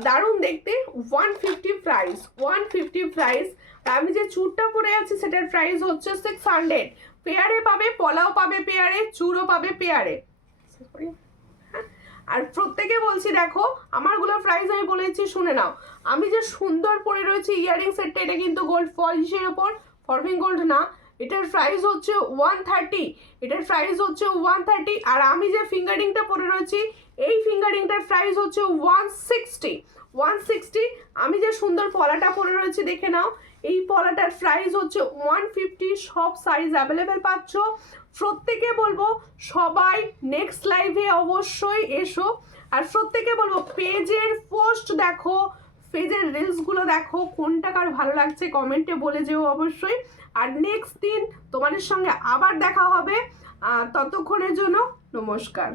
দারুণ দেখতে। 150 প্রাইস, 150 প্রাইস। আমি যে চুরটা পরে আছি সেটার প্রাইস হচ্ছে 600। পেয়ারে পাবে, পলাও পাবে পেয়ারে, চুরও পাবে পেয়ারে। আর প্রত্যেকে বলছি দেখো আমারগুলোর প্রাইস আমি বলেছি শুনে নাও। আমি যে সুন্দর পরে রয়েছি ইয়ারিং সেটটা, এটা কিন্তু গোল্ড পলিশের ওপর, ফরফিং গোল্ড না। এটার প্রাইস হচ্ছে 130, এটার প্রাইস হচ্ছে 130। আর আমি যে ফিঙ্গারিংটা পরে রয়েছি, এই ফিঙ্গারিংটার প্রাইস হচ্ছে 160, 160। আমি যে সুন্দর পলাটা পরে রয়েছি দেখে নাও, এই পলাটার প্রাইস হচ্ছে 150, সব সাইজ অ্যাভেলেবেল পাচ্ছ। প্রত্যেকে বলবো সবাই নেক্সট লাইভে অবশ্যই এসো। আর প্রত্যেকে বলবো পেজের পোস্ট দেখো, পেজের রিলসগুলো দেখো, কোনটা কার ভালো লাগছে কমেন্টে বলে যেও অবশ্যই। আর নেক্সট দিন তোমাদের সঙ্গে আবার দেখা হবে, ততক্ষণের জন্য নমস্কার।